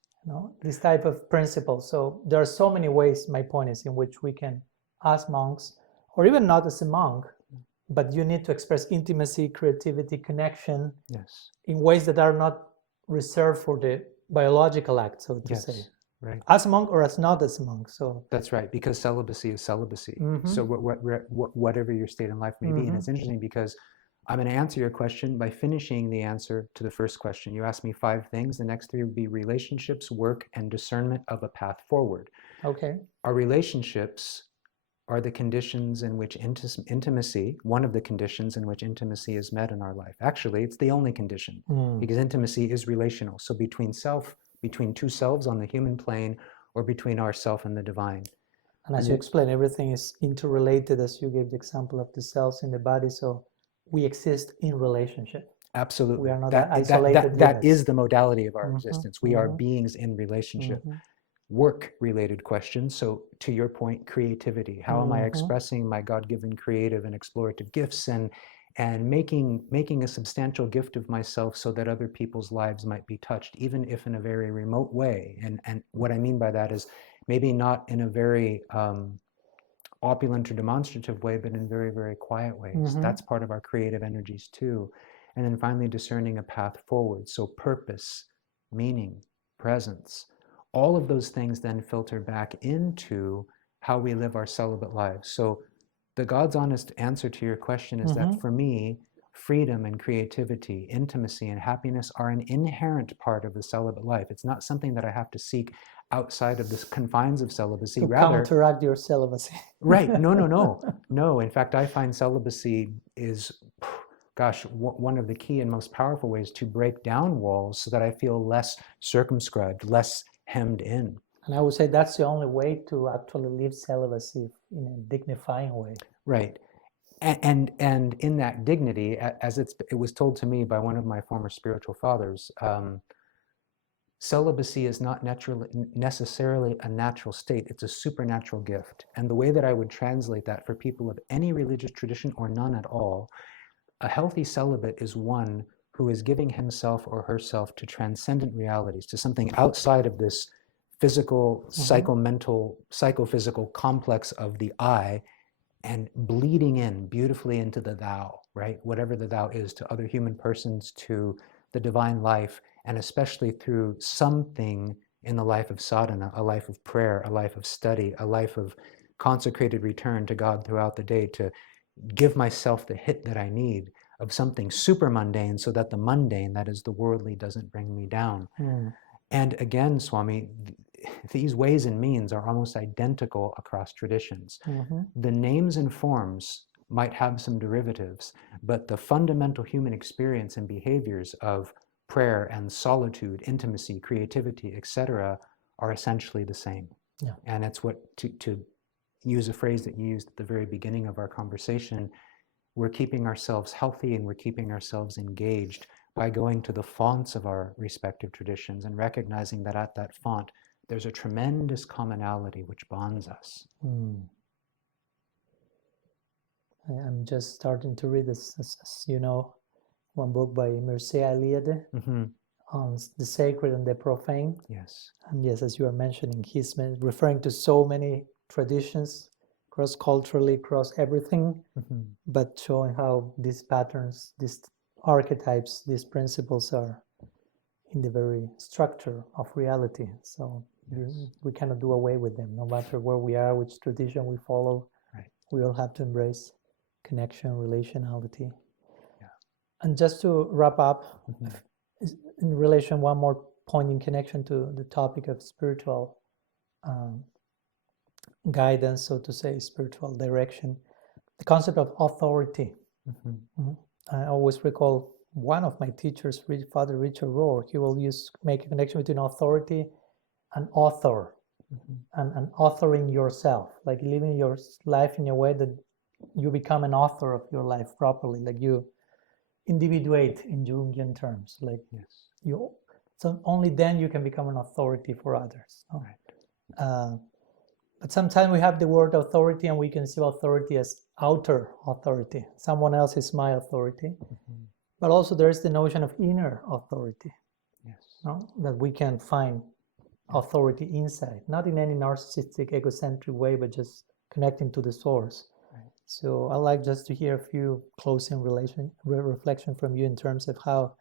this type of principle. So there are so many ways, my point is, in which we can, as monks, or even not as a monk, but you need to express intimacy, creativity, connection, Yes. in ways that are not reserved for the biological act, so to Yes. say. Right. As a monk or as not as a monk. So that's right, because celibacy is celibacy. Mhm. So whatever your state in life may be, and it's interesting because I'm going to answer your question by finishing the answer to the first question. You asked me 5 things. The next 3 would be relationships, work, and discernment of a path forward. Okay. Our relationships are the conditions in which intimacy, one of the conditions in which intimacy is met in our life. Actually, it's the only condition, because intimacy is relational. So between two selves on the human plane, or between ourself and the divine. And as you explain, everything is interrelated, as you gave the example of the cells in the body. So we exist in relationship. Absolutely. We are not isolated that units. is the modality of our existence. We are beings in relationship. Work-related questions. So to your point, creativity. How am I expressing my God-given creative and explorative gifts, and making a substantial gift of myself so that other people's lives might be touched, even if in a very remote way. And what I mean by that is maybe not in a very opulent or demonstrative way, but in very, very quiet ways. That's part of our creative energies too. And then finally, discerning a path forward. So purpose, meaning, presence, all of those things then filter back into how we live our celibate lives. So the God's honest answer to your question is that for me, freedom and creativity, intimacy and happiness are an inherent part of the celibate life. It's not something that I have to seek outside of the confines of celibacy. To counteract your celibacy. Right. No. In fact, I find celibacy is, one of the key and most powerful ways to break down walls so that I feel less circumscribed, less hemmed in. And I would say that's the only way to actually live celibacy in a dignifying way. Right. And in that dignity, as it was told to me by one of my former spiritual fathers, celibacy is not necessarily a natural state. It's a supernatural gift. And the way that I would translate that for people of any religious tradition or none at all, a healthy celibate is one who is giving himself or herself to transcendent realities, to something outside of this physical, psychophysical complex of the I, and bleeding in beautifully into the thou, right? Whatever the thou is, to other human persons, to the divine life, and especially through something in the life of sadhana, a life of prayer, a life of study, a life of consecrated return to God throughout the day, to give myself the hit that I need of something super mundane so that the mundane, that is the worldly, doesn't bring me down. And again, Swami, these ways and means are almost identical across traditions. The names and forms might have some derivatives, but the fundamental human experience and behaviors of prayer and solitude, intimacy, creativity, etc., are essentially the same. And it's what, to use a phrase that you used at the very beginning of our conversation, we're keeping ourselves healthy and we're keeping ourselves engaged by going to the fonts of our respective traditions and recognizing that at that font, there's a tremendous commonality which bonds us. I'm just starting to read this, as you know, one book by Mircea Eliade on the sacred and the profane. Yes. And yes, as you are mentioning, he's referring to so many traditions, cross-culturally, cross everything, but showing how these patterns, these archetypes, these principles are in the very structure of reality. So we cannot do away with them, no matter where we are, which tradition we follow. Right. We all have to embrace connection, relationality. And just to wrap up, in relation, one more point in connection to the topic of spiritual guidance, so to say, spiritual direction, the concept of authority. I always recall one of my teachers, Father Richard Rohr, he will make a connection between authority and author, and authoring yourself, like living your life in a way that you become an author of your life properly, like you individuate in Jungian terms, like Yes. so only then you can become an authority for others. No? Right. But sometimes we have the word authority and we can see authority as outer authority. Someone else is my authority. Mm-hmm. But also there is the notion of inner authority. Yes. No? That we can find authority inside, not in any narcissistic, egocentric way, but just connecting to the source. Right. So I'd like just to hear a few closing reflection from you in terms of how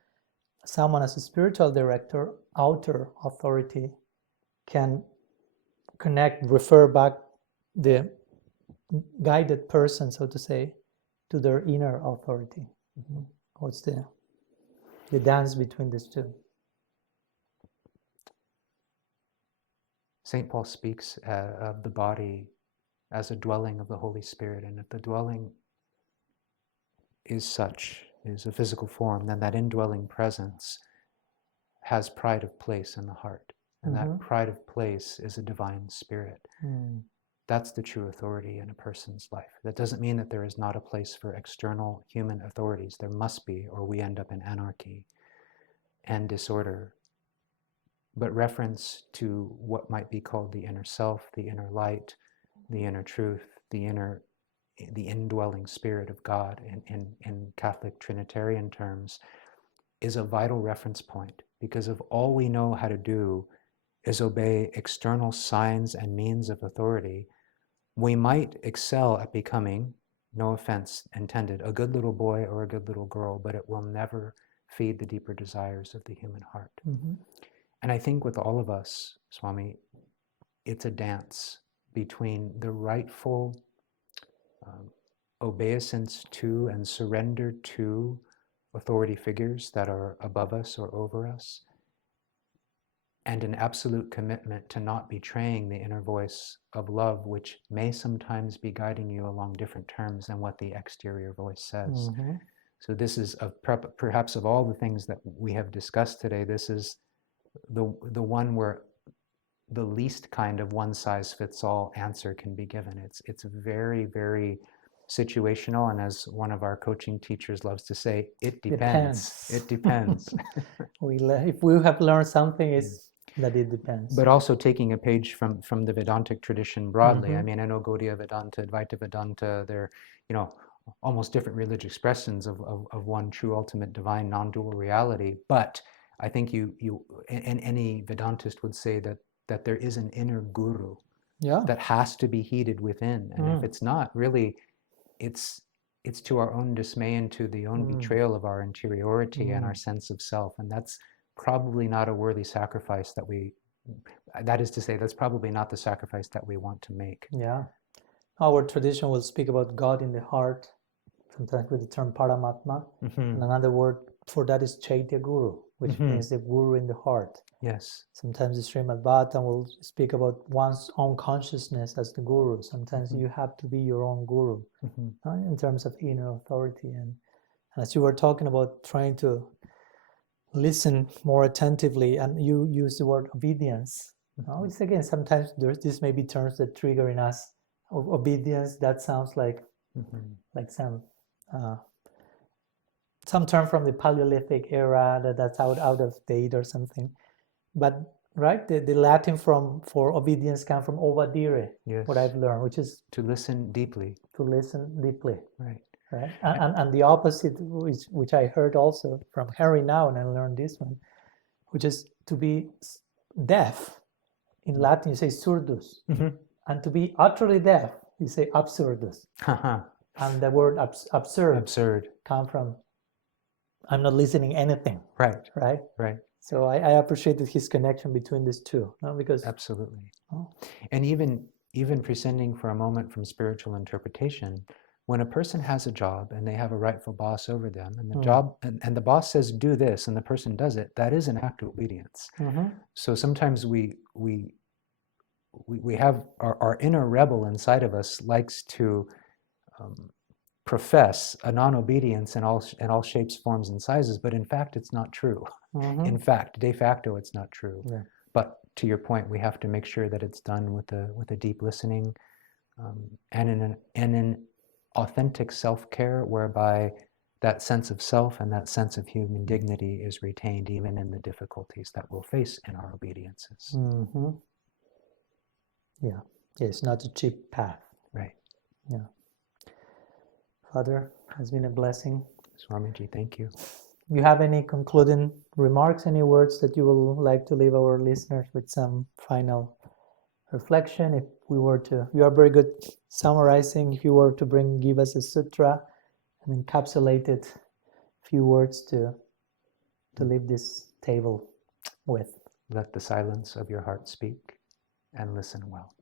someone as a spiritual director, outer authority, can connect, refer back the guided person, so to say, to their inner authority. Mm-hmm. What's the dance between these two? St. Paul speaks of the body as a dwelling of the Holy Spirit, and if the dwelling is a physical form, then that indwelling presence has pride of place in the heart. And that pride of place is a divine spirit. That's the true authority in a person's life. That doesn't mean that there is not a place for external human authorities. There must be, or we end up in anarchy and disorder. But reference to what might be called the inner self, the inner light, the inner truth, the indwelling spirit of God in Catholic Trinitarian terms is a vital reference point, because if all we know how to do is obey external signs and means of authority, we might excel at becoming, no offense intended, a good little boy or a good little girl, but it will never feed the deeper desires of the human heart. Mm-hmm. And I think with all of us, Swami, it's a dance between the rightful obeisance to and surrender to authority figures that are above us or over us, and an absolute commitment to not betraying the inner voice of love, which may sometimes be guiding you along different terms than what the exterior voice says. Mm-hmm. So this is, perhaps of all the things that we have discussed today, this is the one where the least kind of one-size-fits-all answer can be given. It's very, very situational, and as one of our coaching teachers loves to say, it depends. It depends. If we have learned something, it's that it depends. But also taking a page from the Vedantic tradition broadly. Mm-hmm. I mean, I know Gaudiya Vedanta, Advaita Vedanta, they're, almost different religious expressions of one true ultimate divine non-dual reality. But I think and any Vedantist would say that there is an inner guru that has to be heeded within. And if it's not, really, it's to our own dismay and to the own betrayal of our interiority and our sense of self. And that's probably not a worthy sacrifice that is to say, that's probably not the sacrifice that we want to make. Yeah. Our tradition will speak about God in the heart, sometimes with the term Paramatma. Mm-hmm. And another word for that is Chaitya Guru, which means the guru in the heart. Yes. Sometimes the Srimad Bhagavatam will speak about one's own consciousness as the guru. Sometimes you have to be your own guru in terms of inner authority. And as you were talking about trying to listen more attentively, and you use the word obedience. It's again, sometimes this may be terms that trigger in us. Obedience, that sounds like some term from the Paleolithic era that's out of date or something. But right, the Latin for obedience comes from obedire, what I've learned, which is to listen deeply. To listen deeply. Right. Right. And the opposite, which I heard also from Harry now, and I learned this one, which is to be deaf. In Latin, you say surdus. And to be utterly deaf, you say absurdus. And the word absurd come from I'm not listening anything. Right. Right? Right. So I appreciated his connection between these two. Because absolutely. And even prescinding for a moment from spiritual interpretation, when a person has a job and they have a rightful boss over them, and the job and the boss says do this and the person does it, that is an act of obedience. So sometimes we have our inner rebel inside of us likes to profess a non-obedience in all shapes, forms, and sizes, but in fact it's not true. In fact, de facto it's not true. Yeah. But to your point, we have to make sure that it's done with a deep listening and in authentic self-care whereby that sense of self and that sense of human dignity is retained even in the difficulties that we'll face in our obediences. Mm-hmm. Yeah. It's not a cheap path. Right. Yeah. Father, has been a blessing. Swamiji, thank you. You have any concluding remarks, any words that you would like to leave our listeners with some final reflection? If we were to, you are very good summarizing. If you were to give us a sutra, an encapsulated few words to leave this table with. Let the silence of your heart speak and listen well.